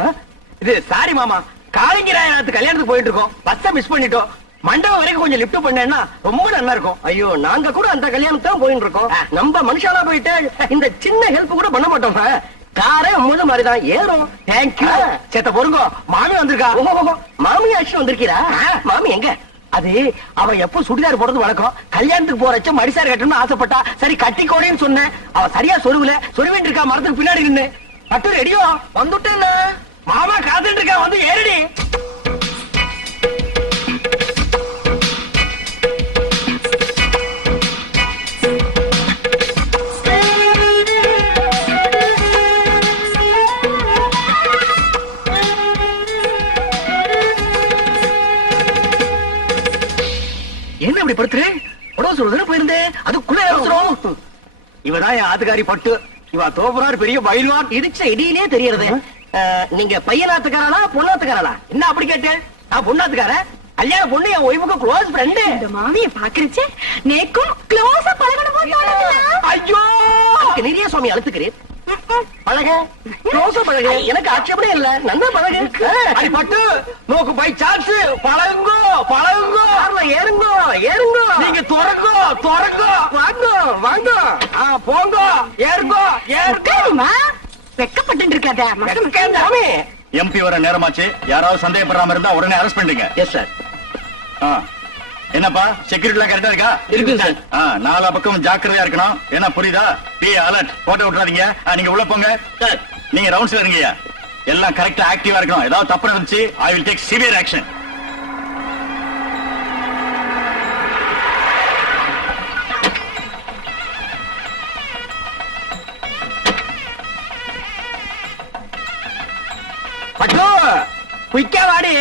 இது சாரி மாமா. காளிங்கராயத்து கல்யாணத்துக்கு போயிட்டு இருக்கோம், பஸ்ஸ மிஸ் பண்ணிட்டோம். மண்டபம் வரைக்கும் கொஞ்சம் லிப்ட் பண்ணேன்னா ரொம்ப நல்லா இருக்கும். ஐயோ, நாங்க கூட அந்த கல்யாணத்துக்கு தான் போயிட்டு இருக்கோம். நம்ம மனுஷாலா போயிட்டு இந்த சின்ன ஹெல்ப் கூட பண்ண மாட்டோம். காரே முழு மாதிரிதான் ஏறும். தேங்க்யூ. சேத்த பொறுங்கோ, மாமி வந்திருக்கா. மாமி ஆட்சி வந்திருக்கீரா? மாமி எங்க? அது அவ எப்ப சுடிதார் போடுறது வழக்கம். கல்யாணத்துக்கு போறச்ச மடிசார் கட்டணும்னு ஆசைப்பட்டா. சரி கட்டிக்கோடேன்னு சொன்னேன். அவ சரியா சொருவுல சொருவிட்டு இருக்கா மரத்துக்கு பின்னாடி நின்னு. பட்டு ரெடியோ? வந்துட்டேன். மாமா காத்துட்டு இருக்கா, வந்து ஏறடி. என்ன இப்படி படுத்துரு? உடம்பு சொல்றதுன்னு போயிருந்தேன், அதுக்குள்ள அவசரம். இவதான் என் ஆத்துக்காரி பட்டு. இவ தோப்புறாரு பெரிய பயில்வான். இடிச்ச இடியிலே தெரியறது. நீங்க பையனாத்துக்காரனா பொண்ணாத்துக்காரனா? என்ன அப்படி கேட்டேன்? நான் பொண்ணாத்துக்காரன். கல்யாண பொண்ணு என் ஒய்ஃபுக்கு க்ளோஸ் ஃப்ரெண்டு. இந்த மாமிய பாக்குறச்சே நேக்கும் க்ளோஸா பழகணும். ஐயோ நிறைய சுவாமி அழுத்துக்கிறேன். பழக க்ளோஸா பழக, எனக்கு ஆட்சேபமே இல்ல. நல்லா பழக. அடி பட்டு நோக்கு பை சான்ஸ். பழகுங்கோ பழகுங்கோ. ஏறுங்கோ ஏறுங்கோ. நீங்க துறங்கோ துறங்கோ. வாங்க வாங்க. போங்கோ ஏறுங்கோ ஏறுங்கோ. வெக்கப்பட்டு இருக்காத சாமி. எம்பி வர நேரமாச்சு. யாராவது சந்தேகப்படாம இருந்தா உடனே அரெஸ்ட் பண்ணுங்க. Yes sir. என்னப்பா செக்யூரிட்டி எல்லாம் கரெக்டா இருக்கா? இருக்கு சார். நாலா பக்கம் ஜாக்கிரதையா இருக்கணும். என்ன புரியுதா? Be alert. போட்டோ விட்டுறாதீங்க. நீங்க உள்ள போங்க. சார் நீங்க ரவுண்ட்ஸ்ல இருங்கய்யா. எல்லாம் கரெக்டா ஆக்டிவா இருக்கணும். ஏதாவது தப்பு நடந்துச்சு I will take severe action. பட்டு குயிக்கா வாடி.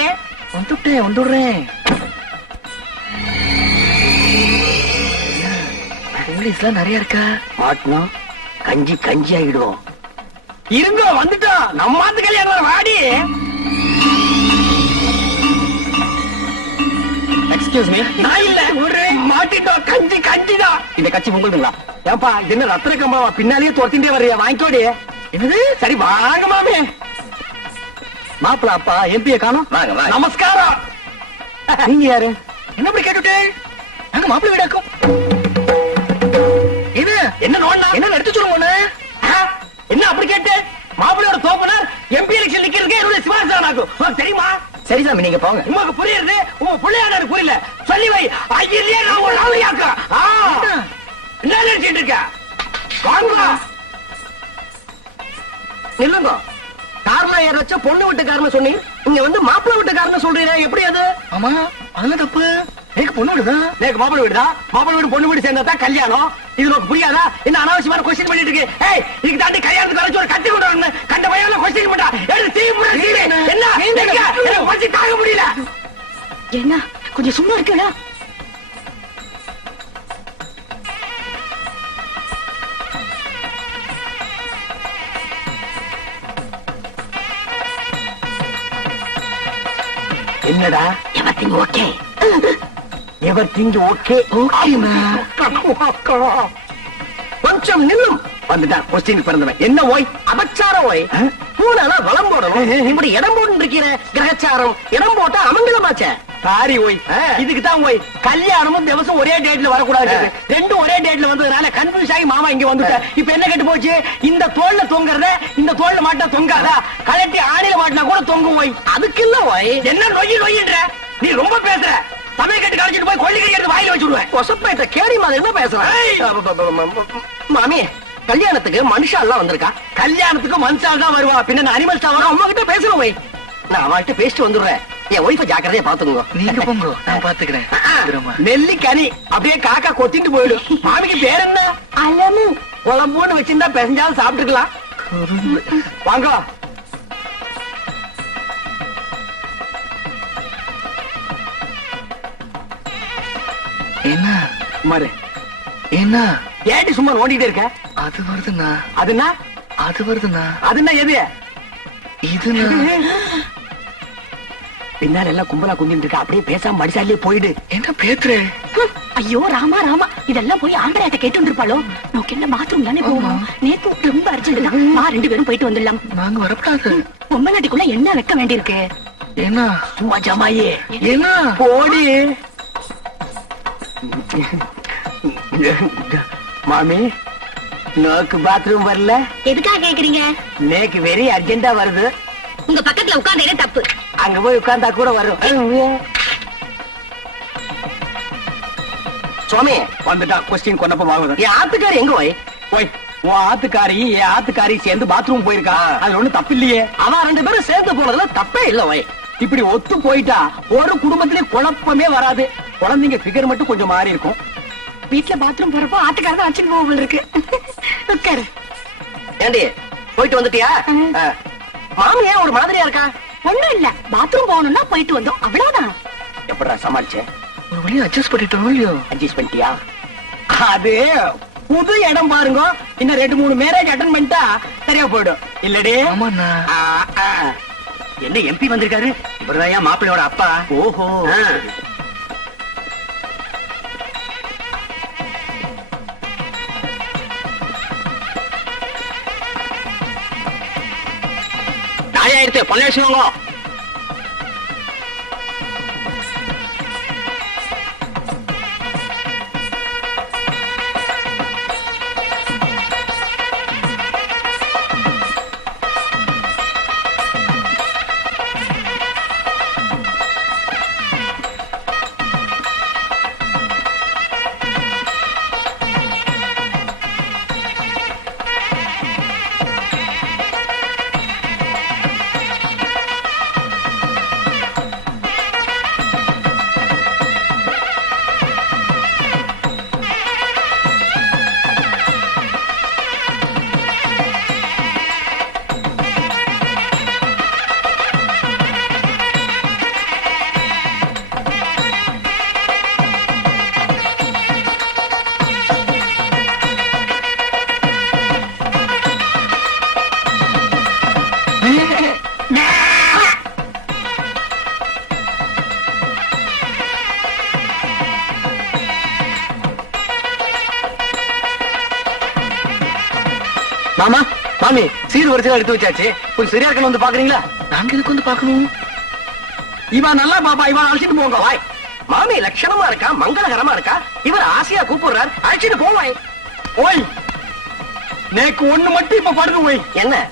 வந்துடுறேன். போலீஸ்லாம் நிறைய இருக்கா? மாட்டணும். கஞ்சி கஞ்சி ஆகிடுவோம். இருங்கோ வந்துட்டோம். நம்மாந்து கல்யாணம் வாடி. Excuse me. நான் இல்ல மாட்டிட்டோம். கஞ்சி கஞ்சிதான். இந்த கட்சி உங்களுக்குங்களா? ஏன்பா இது என்ன ரத்தன கம்பளமா பின்னாலேயே துரத்திட்டே வர்றியா? வாங்கிக்கோடி. என்னது? சரி வாங்க மாமே. மாப்பிள அப்பா எம்பியை காணோம். வாங்க வாங்க. நமஸ்காரம். நீங்க யாரு? என்ன இப்படி கேட்டுட்டே? நாங்க மாப்பிள வீடாக்கும். இது என்ன நோண்டா? என்ன எடுத்து சொல்லுங்க. என்ன அப்படி கேட்டு? மாப்பிள்ளையோட தோப்பனார் எம்பி எலெக்ஷன் நிக்கிறதுக்கு என்னுடைய சிவாசானாக்கும் தெரியுமா? சரி சாமி, நீங்க போங்க. உங்களுக்கு புரியுது, உங்க பிள்ளையாரு புரியல. சொல்லி வை. ஐயர்லயே நான் ஒரு ஆளியாக்க. என்ன நினைச்சிட்டு இருக்க? வாங்க. நில்லுங்க. காரணம் யாராச்சும் பொண்ணு வீட்டுக்காரன்னு சொன்னீங்க, இங்க வந்து மாப்பிள்ளை வீட்டுக்காரன்னு சொல்றீங்க. எப்படி அது? ஆமா, அதெல்லாம் தப்பு. எனக்கு பொண்ணு விடுதான். நேக்கு மாப்பிள்ளை வீடுதா? மாப்பிள்ளை வீடு பொண்ணு வீடு சேர்ந்தா தான் கல்யாணம். இது உனக்கு புரியாதா? என்ன அனாவசியமான கொஸ்டின் பண்ணிட்டு இருக்கு? ஏய், இதுக்கு தாண்டி கல்யாணத்துக்கு வரைச்சு ஒரு கட்டி கொண்டு கண்ட பையன்ல கொஸ்டின் பண்ணா எடுத்து தீ புற தீ. என்ன எனக்கு பசி தாங்க முடியல. என்ன கொஞ்சம் சும்மா இருக்கா? என்னடா? எவத்திங் ஓகே. Everything okay. ஓகேண்ணா. கொஞ்சம் நில்லும். வந்துட்டா கொஸ்டின் பிறந்தவன். என்ன ஓய்? அபச்சாரம் ஓய். பூனால வளம் போடணும். இப்படி இடம் போட்டு இருக்கிற கிரகச்சாரம். இடம் போட்டா அமங்கலமாச்சே. சாரி ஓய். இதுக்கு தான் ஓய் கல்யாணமும் திவசம் ஒரே டேட்ல வரக்கூடாது. ரெண்டும் ஒரே டேட்ல வந்ததுனால கன்ஃபியூஸ் ஆகி மாமா இங்க வந்துட்டேன். இப்ப என்ன கெட்டு போச்சு? இந்த தோல்ல தொங்குறத இந்த தோல்ல மாட்டா தொங்காதா? கலட்டி ஆணில மாட்டினா கூட தொங்கும் ஓய். அதுக்கு இல்ல ஓய். என்ன நொய்யி நொய்யின்ற? நீ ரொம்ப பேசுற. சமயம் கட்டு கழிச்சிட்டு போய் கொள்ளிக்கை எடுத்து வாயில வச்சுடுவேன். கொசப்பேட்ட கேடி மாதிரி என்ன பேசுறேன்? மாமி, கல்யாணத்துக்கு மனுஷா எல்லாம் வந்திருக்கா. கல்யாணத்துக்கு மனுஷால் தான் வருவா. பின்ன அனிமல்ஸ் தான் நான் உங்ககிட்ட பேசுறேன் ஓய். நான் அவள்கிட்ட பேசிட்டு வந்துடுறேன். என் ஒய்ஃபை ஜாக்கிரதையா பாத்துக்கோங்க. நீங்க போங்க, நான் பாத்துக்கிறேன். நெல்லிக்கனி அப்படியே காக்கா கொத்திட்டு போயிடும். மாமிக்கு பேர் என்ன? அலமு. குழம்புன்னு வச்சிருந்தா பெசஞ்சாலும் சாப்பிட்டுக்கலாம். வாங்க. என்ன மாறு. என்ன ஏடி சும்மா நோண்டிட்டே இருக்க? அது வருதுண்ணா. அதுனா அது வருதுண்ணா. அதுனா எது? இதுண்ணா. பின்னால எல்லாம் கும்பலா குந்திட்டு இருக்க. அப்படியே பேசாம மடிசாலே போயிடு. என்ன பேத்துற? ஐயோ ராமா ராமா, இதெல்லாம் போய் ஆம்பளையாட்ட கேட்டு வந்திருப்பாளோ? நமக்கு என்ன பாத்ரூம் தானே போவோம். நேத்து ரொம்ப அர்ஜென்ட் தான். நான் 2 பேரும் போயிட்டு வந்துடலாம். நாங்க வரப்படாது. பொம்மநாட்டிக்குள்ள என்ன வைக்க வேண்டியிருக்கு? என்ன சும்மா ஜமாயே. என்ன போடி. மாமி, நோக்கு பாத்ரூம் வரல? எதுக்காக கேக்குறீங்க? நேக்கு வெரி அர்ஜென்டா வருது. உங்க பக்கத்துல உட்கார்ந்தே தப்பு. அங்க போய் உட்கார்ந்தா கூட வரும். சுவாமி வந்துட்டா கொஸ்டின் கொண்டப்ப வாங்குது. என் ஆத்துக்காரி எங்க ஓய்? போய் உன் ஆத்துக்காரி என் ஆத்துக்காரி சேர்ந்து பாத்ரூம் போயிருக்கா. அது ஒண்ணு தப்பு இல்லையே. அவன் 2 பேரும் சேர்ந்து போனதுல தப்பே இல்ல ஓய். இப்படி ஒத்து போயிட்டா ஒரு குடும்பத்திலே குழப்பமே வராது. குழந்தைங்க பிகர் மட்டும் கொஞ்சம் மாறி இருக்கும். வீட்டுல பாத்ரூம் போறப்போ ஆட்டுக்காரதான் வச்சுட்டு போக இருக்கு. உட்காரு. ஏண்டி போயிட்டு வந்துட்டியா? மாமி ஏன் ஒரு மாதிரியா இருக்கா? ஒண்ணும் இல்ல, பாத்ரூம் போகணும்னா போயிட்டு வந்தோம், அவ்வளவுதான். எப்படா சமாளிச்ச? ஒரு வழியா அட்ஜஸ்ட் பண்ணிட்டோம் இல்லையோ? அட்ஜஸ்ட் பண்ணிட்டியா? அது புது இடம் பாருங்க. இன்னும் 2-3 மேரேஜ் அட்டன் பண்ணிட்டா சரியா போயிடும். இல்லடி? ஆமாண்ணா. என்ன எம்பி வந்திருக்காரு? இவர்தான் மாப்பிள்ளையோட அப்பா. ஓஹோ. நாயாயிரத்து பொண்ணு வச்சுக்கோங்க. மாமா, மாமி, சீர் வரிசையா எடுத்து வச்சாச்சு. கொஞ்சம் சரியா இருக்கணும் வந்து பாக்குறீங்களா? நாங்க இதுக்கு வந்து பாக்கணும். இவன் நல்லா பாப்பா, இவன் அழைச்சிட்டு போங்க. வாய் மாமி லட்சணமா இருக்கா, மங்களகரமா இருக்கா. இவர் ஆசையா கூப்பிடுறார், அழைச்சிட்டு போவாய். ஓய், நேக்கு ஒண்ணு மட்டும் இப்ப படுது. ஓய், என்ன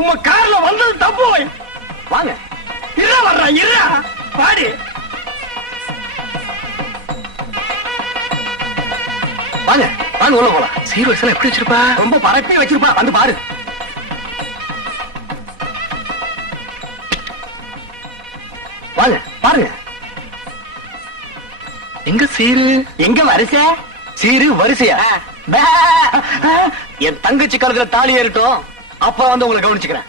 உங்க கார்ல வந்தது தப்பு. ஓய் வாங்க. இருடா வர்றா, இருடா பாடு. வாங்க வாங்க உள்ள போலாம். சீர் வரிசையா எப்படி வச்சிருப்பா? ரொம்ப பரப்பே வச்சிருப்பா, வந்து பாரு. வாங்க பாருங்க. எங்க சீரு? எங்க வரிசை? சீரு வரிசையா? பே. என் தங்கச்சி காலத்துல தாலி ஏறட்டும், அப்ப வந்து உங்களை கவனிச்சுக்கிறேன்.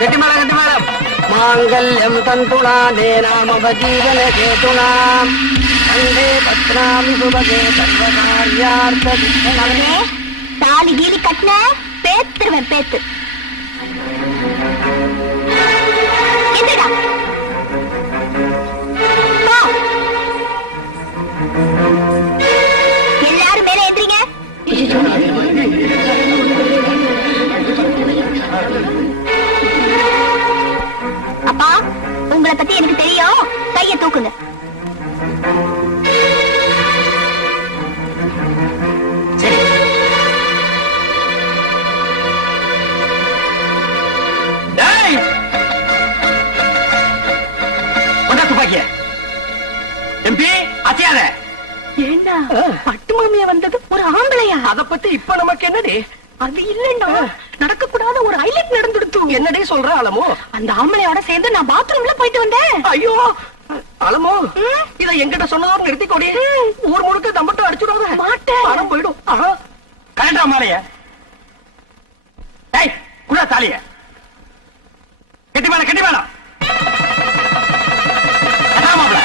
கட்டி மேடம், கட்டி மேடம். மாங்கல்யம் தந்துனா நேராம ஜீவன கேதுனா அண்டே பத்ராமி சுபகே சர்வகார்யார்த்த மகனே, தாலி கீலி கட்டின பேத்துருவேன் பேத்து. எந்திரடா. போ. எல்லாரும் மேல எந்திரிங்க. அப்பா, உங்களை பத்தி எனக்கு தெரியும். கைய தூக்குங்க. சரி. டேய், கொண்டா துப்பாக்கிய. எம்பி அசையாத. ஏண்டா பட்டு மாமியா வந்தது ஒரு ஆம்பளையா? அத பத்தி இப்ப நமக்கு என்னடி? அது இல்லன்னா நடக்க கூடாத ஒரு ஹைலைட் நடந்துடுத்து. என்னடி சொல்ற அலமோ? அந்த ஆம்பளையோட சேர்ந்து நான் பாத்ரூம்ல போயிட்டு வந்தேன். ஐயோ அலமோ, இத என்கிட்ட சொன்னதும் நிறுத்திக்கோடி. ஊர் முழுக்க தம்பட்டம் அடிச்சுடாத. மாட்டேன். பணம் போயிடும். கரெக்டா மாலைய. டேய், குடா தாலிய. கட்டி மேல, கட்டி மேல. கட்டாமாப்ல.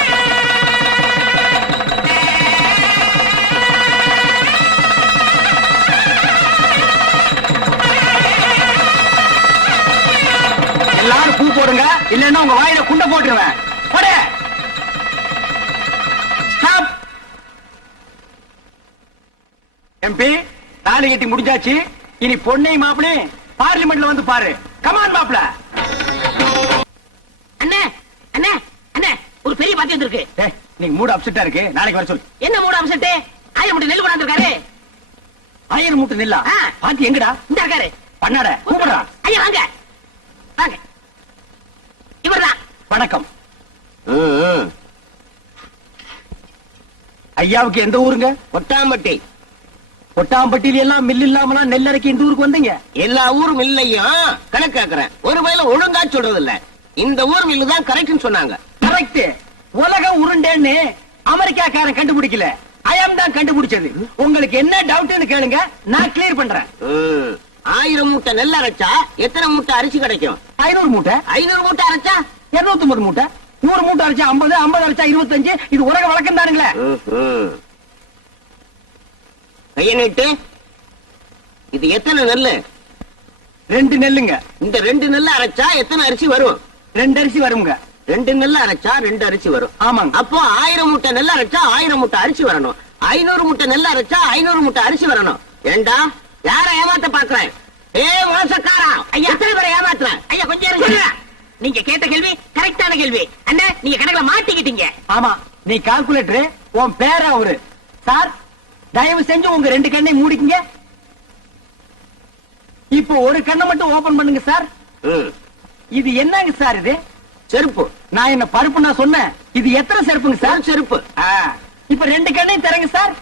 எல்லாரும் பூ போடுங்க, இல்லன்னா உங்க வாயில குண்டை போட்டுருவேன். போடு. ஸ்டாப். எம்பி, தாலி கட்டி முடிஞ்சாச்சு. இனி பொண்ணை மாப்பிளே பார்லிமெண்ட்ல வந்து பாரு. கமான் மாப்பிள. அண்ணே அண்ணே அண்ணே, ஒரு பெரிய பாத்தி வந்திருக்கு. டேய், நீங்க மூடு அப்செட்டா இருக்கு, நாளைக்கு வர சொல்லு. என்ன மூட அம்சட்டு? 1000 மூட்டை நெல் கொண்டாந்து இருக்காரு. 1000 மூட்டை நெல்லா? ஆ. பாத்தி எங்கடா? இந்த இருக்காரு. பண்ணாட கூப்பிடுறா. ஐயா வாங்க வாங்க. இவர்தான். வணக்கம். ஐயாவுக்கு எந்த ஊருங்க? ஒட்டாம்பட்டி. ஒட்டாம்பட்டியில எல்லாம் மில் இல்லாமலாம் நெல் அரைக்க இந்த ஊருக்கு வந்தீங்க? எல்லா ஊரும் இல்லையும் கணக்காக்குறேன். ஒரு வயல ஒழுங்கா சொல்றது இல்ல. இந்த ஊர் மில்லு தான் கரெக்ட்னு சொன்னாங்க. கரெக்ட். உலக உருண்டேன்னு அமெரிக்காக்காரன் கண்டுபிடிக்கல, ஐயம் தான் கண்டுபிடிச்சது. உங்களுக்கு என்ன டவுட்னு கேளுங்க, நான் கிளியர் பண்றேன். 1000 மூட்டை நெல் அரைச்சா எத்தனை மூட்டை அரிசி கிடைக்கும்? 500 மூட்டை, 500 மூட்டை அரைச்சா 250 மூட்டை, 100 மூட்டை அரைச்சா 50, 50 அரைச்சா 25. இது உலக வழக்கம் தானுங்களே. கைய நீட்டு. இது எத்தனை நெல்லு? 2 நெல்லுங்க. இந்த 2 நெல்லு அரைச்சா எத்தனை அரிசி வரும்? 2 அரிசி வருங்க. 2 நெல்லு அரைச்சா 2 அரிசி வரும். ஆமாங்க. அப்போ 1000 மூட்டை நெல் அரைச்சா 1000 மூட்டை அரிசி வரணும். 500 மூட்டை நெல் அரைச்சா 500 மூட்டை அரிசி வரணும். ஏண்டா யார ஏமாத்த பாக்குறேன்? மோசக்காரா, ஐயா எத்தனை பேரை ஏமாத்துறேன்? ஐயா கொஞ்சம் இருங்க. நீங்க கேட்ட கேள்வி கரெக்டான கேள்வி. அண்ணா நீங்க கணக்குல மாட்டிக்கிட்டீங்க. ஆமா, நீ கால்குலேட்டர், உன் பேர அவரு. சார் தயவு செஞ்சு உங்க 2 கண்ணை மூடிக்கங்க. இப்போ ஒரு கண்ணை மட்டும் ஓபன் பண்ணுங்க சார். இது என்னங்க சார்? இது செருப்பு. நான் என்ன பருப்பு நான் சொன்னேன்? இது எத்தனை செருப்புங்க சார்? செருப்பு. இப்ப 2 கண்ணையும் தரங்க சார்.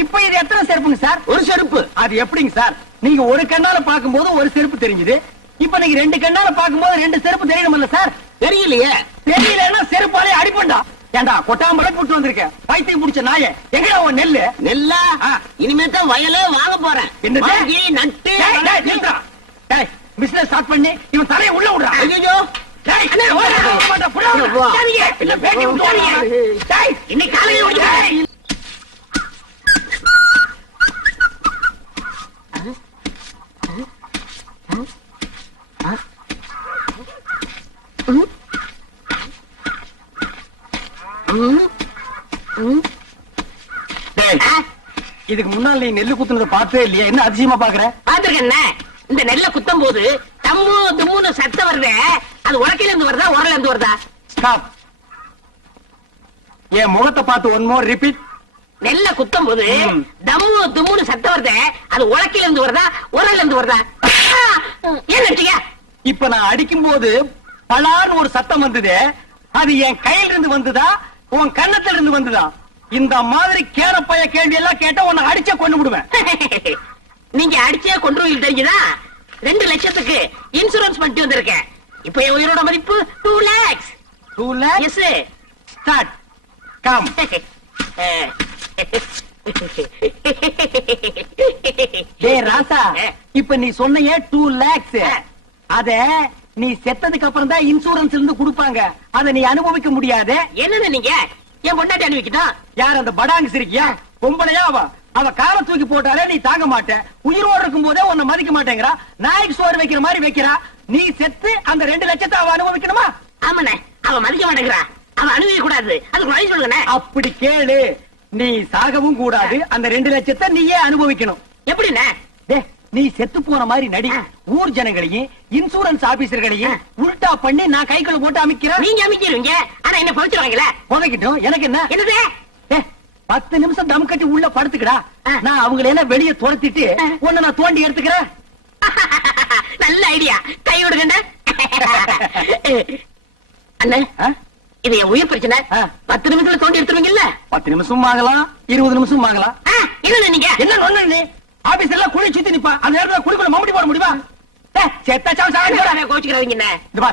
இப்ப இது எத்தனை செருப்புங்க சார்? ஒரு செருப்பு. அது எப்படிங்க சார்? நீங்க ஒரு கண்ணால பாக்கும்போது ஒரு செருப்பு தெரிஞ்சது. இப்ப நீங்க 2 கண்ணால பாக்கும்போது 2 செருப்பு தெரியணும்ல சார்? தெரியலையே. தெரியலன்னா செருப்பாலே அடிப்பண்டா. ஏண்டா கொட்டாம்பளை போட்டு வந்திருக்கேன், பைத்தியம் பிடிச்ச நாய. எங்கடா உன் நெல்லு? நெல்லா? இனிமே தான் வயலே வாங்க போறேன். என்னது? வாங்கி நட்டு பிசினஸ் ஸ்டார்ட் பண்ணி இவன் தலையை உள்ள விடுறான். ஐயோ இன்னைக்கு காலையில் இதுக்கு முன்னால் நீ நெல்லு குத்துனதை பார்த்தே இல்லையா? என்ன அதிசயமா பாக்குற? பாத்துருக்கேன். இந்த நெல்ல குத்தும் போது தம்மு தும்முன்னு சத்தம் வருதே, அது உலக்கையில இருந்து வருதா உரல இருந்து வருதா? ஸ்டாப். என் முகத்தை பார்த்து ஒன் மோர் ரிப்பீட். நெல்ல குத்தும் போது தம்மு தும்முன்னு சத்தம் வருதே, அது உலக்கையில இருந்து வருதா உரல இருந்து வருதா? ஏன் நட்டீங்க? இப்ப நான் அடிக்கும் போது பலான்னு ஒரு சத்தம் வந்தது. அது என் கையில இருந்து வந்ததா உன் கண்ணத்துல இருந்து வந்ததா? இந்த மாதிரி கேரப்பைய கேள்வி எல்லாம் கேட்டா உன்னை அடிச்சே கொண்டு விடுவேன். நீங்க அடிச்சே கொண்டு போய் தெரிஞ்சுதா? 2 லட்சத்துக்கு இன்சூரன்ஸ் பண்ணிட்டு வந்திருக்கேன். இப்ப என் உயிரோட மதிப்பு 2 lakhs. 2 lakhs? Yes. Start. Come. டேய் ராசா, இப்ப நீ சொன்னையே 2 lakhs. அத நீ செத்ததுக்கு அப்புறம் தான் இன்சூரன்ஸ் இருந்து கொடுப்பாங்க. அத நீ அனுபவிக்க முடியாது. என்னன்னு நீங்க என் பொண்டாட்டி அனுபவிக்கிட்டோம்? யார் அந்த படாங்கு சிரிக்கியா? பொம்பளையா அவ? அவ காலை தூக்கி போட்டாலே நீ தாங்க மாட்ட. உயிரோடு இருக்கும் போதே உன்னை மதிக்க மாட்டேங்கிறா. நாய்க்கு சோறு வைக்கிற மாதிரி வைக்கிறா. நீ செத்து அந்த 2 லட்சத்தை அவ அனுபவிக்கணுமா? ஆமாண்ணே, அவ மதிக்க மாட்டேங்கிறா. அவ அனுபவிக்க கூடாது. அதுக்கு வழி சொல்லுங்க. அப்படி கேளு. நீ சாகவும் கூடாது, அந்த 2 லட்சத்தை நீயே அனுபவிக்கணும். எப்படிண்ணே? நீ செத்து போன மாதிரி நடி. ஊர் ஜனங்களையும் இன்சூரன்ஸ் ஆபீசர்களையும் உல்டா பண்ணி நான் கைக்குள்ள போட்டு அமைக்கிறேன். நீங்க அமைக்கிறீங்க, ஆனா என்ன பறிச்சுவாங்கல? புதைக்கிட்டோம். எனக்கு என்ன? என்னது? 10 நிமிஷம் தம் கட்டி உள்ள படுத்துக்கடா. நான் அவங்களை எல்லாம் வெளியே துரத்திட்டு உன்னை நான் தோண்டி எடுத்துக்கிறேன். நல்ல ஐடியா. கை விடுங்க அண்ணே. இது என் உயிர் பிரச்சனை. 10 நிமிஷத்துல தோண்டி எடுத்துருவீங்கல்ல? 10 நிமிஷம் ஆகலாம், 20 நிமிஷம் ஆகலாம். என்ன நீங்க என்ன ஒண்ணு? நீ ஆபீஸ் எல்லாம் குழி சுத்தி நிப்பா. அந்த நேரத்துல குழிக்குள்ள மம்முடி போட முடியுமா? கோச்சுக்கிறவங்க.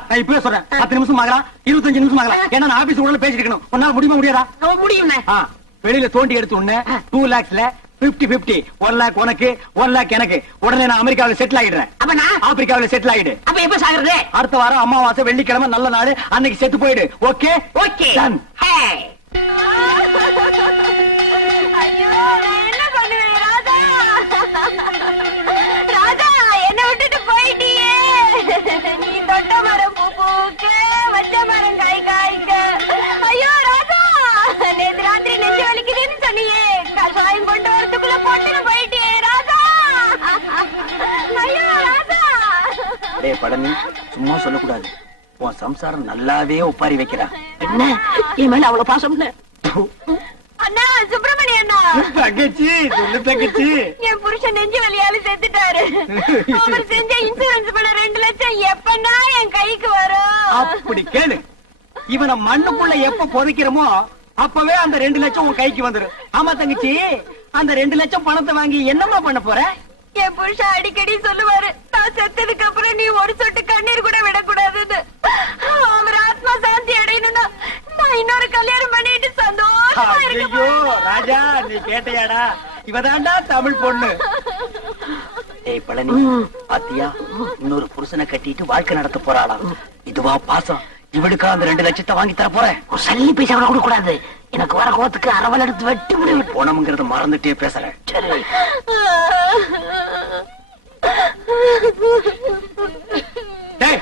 நான் இப்பவே சொல்றேன், 10 நிமிஷம் ஆகலாம், 25 நிமிஷம் ஆகலாம். ஏன்னா நான் ஆபீஸ் உள்ள பேசிட்டு இருக்கணும். உன்னால முடியுமா முடியாதா? முடியும். வெளியில தோண்டி எடுத்து உடனே 2 lakhsல 50-50, 1 lakh உனக்கு, 1 lakh எனக்கு. உடனே நான் அமெரிக்காவில செட்டில் ஆயிடுறேன். அப்ப நான் ஆப்பிரிக்காவில செட்டில் ஆயிடு. அப்ப எப்ப சாகுறது? அடுத்த வாரம் அமாவாசை வெள்ளிக்கிழமை நல்ல நாள், அன்னைக்கு செத்து போயிடு. ஓகே? ஓகே. ஐயோ, நான் என்ன பண்ணுவேன் ராஜா? ராஜா, என்ன விட்டுட்டு போயிட்டியே. நீ தொட்ட மரம் பூ பூக்க, வச்ச மரம் காய் காய்க்க. ஐயோ ராஜா, நேத்து ராத்திரி நெஞ்சு வலிக்குதுன்னு சொன்னியே, கஷாயம் கொண்டு வரதுக்குள்ள போட்டுன்னு போயிட்டியே ராஜா. ஐயோ ராஜா. டேய் பழனி, சும்மா சொல்லக்கூடாது. உன் சம்சாரம் நல்லாவே ஒப்பாரி வைக்கிறா. என்ன என் மேல அவ்வளவு பாசம்? அண்ணா, சுப்பிரமணிய அண்ணா. தங்கச்சி, சொல்லு தங்கச்சி. என் புருஷன் நெஞ்சு வலியால செத்துட்டாரு. அவர் செஞ்ச இன்சூரன்ஸ் பண்ண 2 லட்சம் எப்பன்னா என் கைக்கு வரும்? அப்படி கேளு. இவனை மண்ணுக்குள்ள எப்ப புதைக்கிறோமோ அப்பவே அந்த 2 லட்சம் உன் கைக்கு வந்துரும். ஆமா தங்கச்சி, அந்த 2 லட்சம் பணத்தை வாங்கி என்னமா பண்ண போற? என் புருஷன் அடிக்கடி சொல்லுவாரு, நான் செத்ததுக்கு அப்புறம் நீ ஒரு சொட்டு கண்ணீர் கூட விடக்கூடாதுன்னு. அவர் ஆத்மா சாந்தி அடையணும்னா நான் இன்னொரு கல்யாணம் பண்ணிட்டு சந்தோஷம் சந்தோஷமா இருக்க ஐயோ ராஜா நீ கேட்டையாடா இவதாண்டா தமிழ் பொண்ணு. ஏய் பழனி பாத்தியா இன்னொரு புருஷனை கட்டிட்டு வாழ்க்கை நடத்த போறாளாம். இதுவா பாசம்? இவளுக்கா அந்த 2 லட்சத்தை வாங்கி தர போறேன். ஒரு சல்லி பைசா கூட கொடுக்க கூடாது. எனக்கு வர கோத்துக்கு அரவல் எடுத்து வெட்டி முடிவு. போனம்ங்கிறத மறந்துட்டே பேசுறேன். சரி டேய்,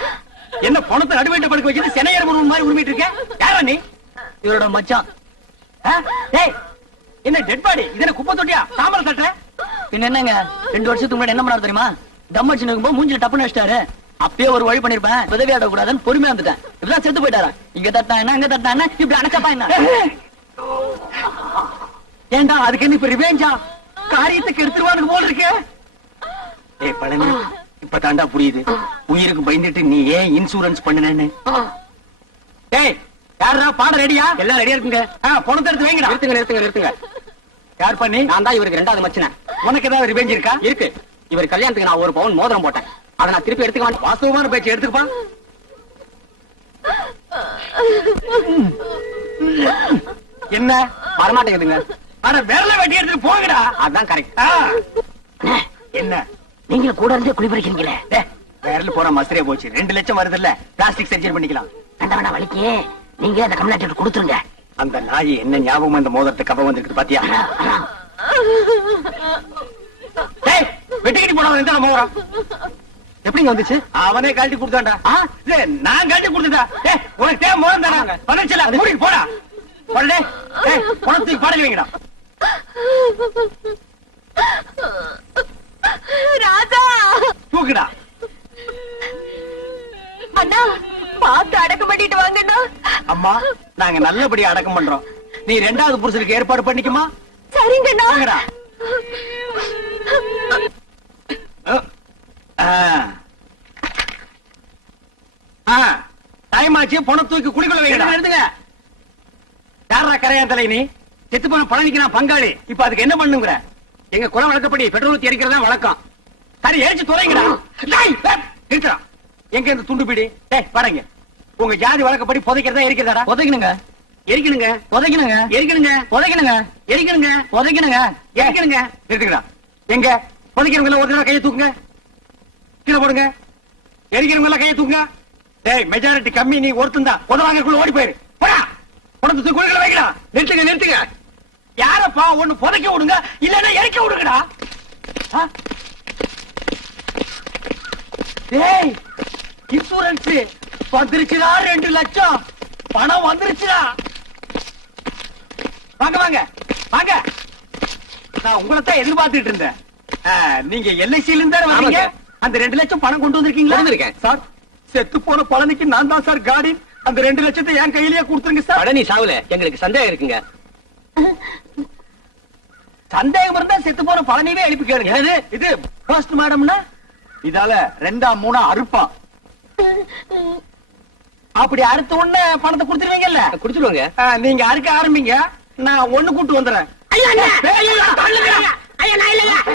என்ன பணத்தை நடுவேட்ட படுக்க வச்சுட்டு சென்னையர் முருகன் மாதிரி உரிமிட்டு இருக்க? யாரா நீ? இவரோட மச்சான். ஆ? டேய், என்ன டெட் பாடி? இது என்ன குப்பை தொட்டியா? தாமரை தட்ட? பின்ன என்னங்க 2 வருஷத்துக்கு முன்னாடி என்ன பண்ணாரு தெரியுமா? தம் அடிச்சு நிக்கும்போது மூஞ்சில டப்புன்னு வச்சிட்டாரு. அப்பயே ஒரு வழி பண்ணிருப்பேன். உதவி ஆட கூடாதுன்னு பொறுமையா வந்துட்டேன். இப்பதான் செத்து போயிட்டாரா? இங்க தட்டா என்ன அங்க தட்டா என்ன இப்படி அணைச்சப்பா என்ன? ஏண்டா அதுக்கு என்ன இப்ப ரிவேஞ்சா? காரியத்துக்கு எடுத்துருவானுக்கு போல இருக்கு. ஏய் பழனி, இப்ப தாண்டா புரியுது உயிருக்கு பயந்துட்டு நீ ஏன் இன்சூரன்ஸ் பண்ணுனேன்னு. டேய், யாரா பாட ரெடியா? எல்லாம் ரெடியா இருக்குங்க. பணத்தை எடுத்து வைங்கடா. நிறுத்துங்க. யார் பண்ணி? நான் தான் இவருக்கு 2வது மச்சனை. உனக்கு ஏதாவது ரிவேஞ்ச் இருக்கா? இருக்கு. இவர் கல்யாணத்துக்கு நான் 1 பவுன் மோதிரம் போட்டேன். அதை நான் திருப்பி எடுத்துக்க மாட்டேன். வாஸ்தவமான பேச்சு எடுத்துக்கப்பா. என்ன வரமாட்டேங்குதுங்க. அட விரல வெட்டி எடுத்துட்டு போங்கடா. அதான் கரெக்ட். என்ன நீங்க கூட இருந்தே குளிப்பறிக்கிறீங்களே. விரல் போன மசரே போச்சு. 2 லட்சம் வருது இல்ல, பிளாஸ்டிக் சர்ஜரி பண்ணிக்கலாம். வேண்டாம் வலிக்கு நீங்க அந்த கம்யூனிட்டி கொடுத்துருங்க. அந்த நாய் என்ன ஞாபகம் அந்த மோதிரத்தை கப்ப வந்துருக்கு பாத்தியா? டேய், வெட்டிக்கிட்டு போனவன் எந்த மோதிரம் எப்படிங்க வந்துச்சு? அவனே கழட்டி கொடுத்தான்டா. நான் கழட்டி கொடுத்துட்டா. உனக்கு தேவை மோதிரம் தானே வந்துச்சுல, மூடிக்கு போடா. போடா. பணத்துக்கு பாடல் வைங்கடா. ராஜா தூக்குடா. அண்ணா பார்த்து அடக்கம் பண்ணிட்டு வாங்கண்ணா. அம்மா, நாங்க நல்லபடியா அடக்கம் பண்றோம். நீ 2வது புருஷனுக்கு ஏற்பாடு பண்ணிக்குமா? சரிங்கண்ணா. வாங்கடா. டைம் ஆச்சு, பணம் தூக்கி குளிக்குள்ள வைங்க. எடுத்துங்க. யாரா கரையான் தலை நீ? செத்து போன பழனிக்கு நான் பங்காளி. இப்ப அதுக்கு என்ன பண்ணுங்கிற? எங்க குலம் வழக்கப்படி பெட்ரோல் ஊத்தி எரிக்கிறதா வழக்கம். சரி, எரிச்சு துறைங்கடா. இருக்கிறா எங்க இந்த துண்டு பிடி? வரங்க. உங்க ஜாதி வழக்கப்படி புதைக்கிறதா எரிக்கிறதா? உதைக்கணுங்க எரிக்கணுங்க. உதைக்கணுங்க எரிக்கணுங்க. உதைக்கணுங்க எரிக்கணுங்க. உதைக்கணுங்க எரிக்கணுங்க. எடுத்துக்கடா. எங்க புதைக்கிறவங்க ஒரு தடவை கையை தூக்குங்க. கீழே போடுங்க. எரிக்கிறவங்க எல்லாம் கையை தூக்குங்க. டேய், மெஜாரிட்டி கம்மி, நீ ஒருத்தன் தான். உதவாங்கக்குள்ள ஓடி போயிரு. போடா. பணத்தை தூக்கி குளிக்கல வைக்கடா. நிறுத்துங்க. யாரப்பா ஒண்ணு புதைக்க விடுங்க, இல்லன்னா எரிக்க விடுங்கடா. டேய், இன்சூரன்ஸ் வந்துருச்சுடா. 2 லட்சம் பணம் வந்துருச்சுடா. வாங்க. நான் உங்களைத்தான் எதிர்பார்த்துட்டு இருந்தேன். நீங்க எல்ஐசில இருந்தா வரீங்க. அந்த 2 லட்சம் பணம் கொண்டு வந்திருக்கீங்களா? வந்திருக்கேன். சார், செத்து போன பழனிக்கு நான் தான் சார் கார்டியன். அந்த 2 லட்சத்தை என் கையிலேயே கொடுத்துருங்க சார். பழனி சாவுல எங்களுக்கு சந்தேகம் இருக்குங்க. சந்தேகம் இருந்தா செத்து போன பழனியே எழுப்பி கேளுங்க. இது போஸ்ட் மாடம்னா இதால 2ஆ 3ஆ அறுப்பான். அப்படி அறுத்த உடனே பணத்தை கொடுத்துருவீங்கல்ல? குடிச்சிருவாங்க. நீங்க அறுக்க ஆரம்பிங்க, நான் ஒண்ணு கூட்டு வந்துடுறேன். ஐயா, நான் இல்லையா?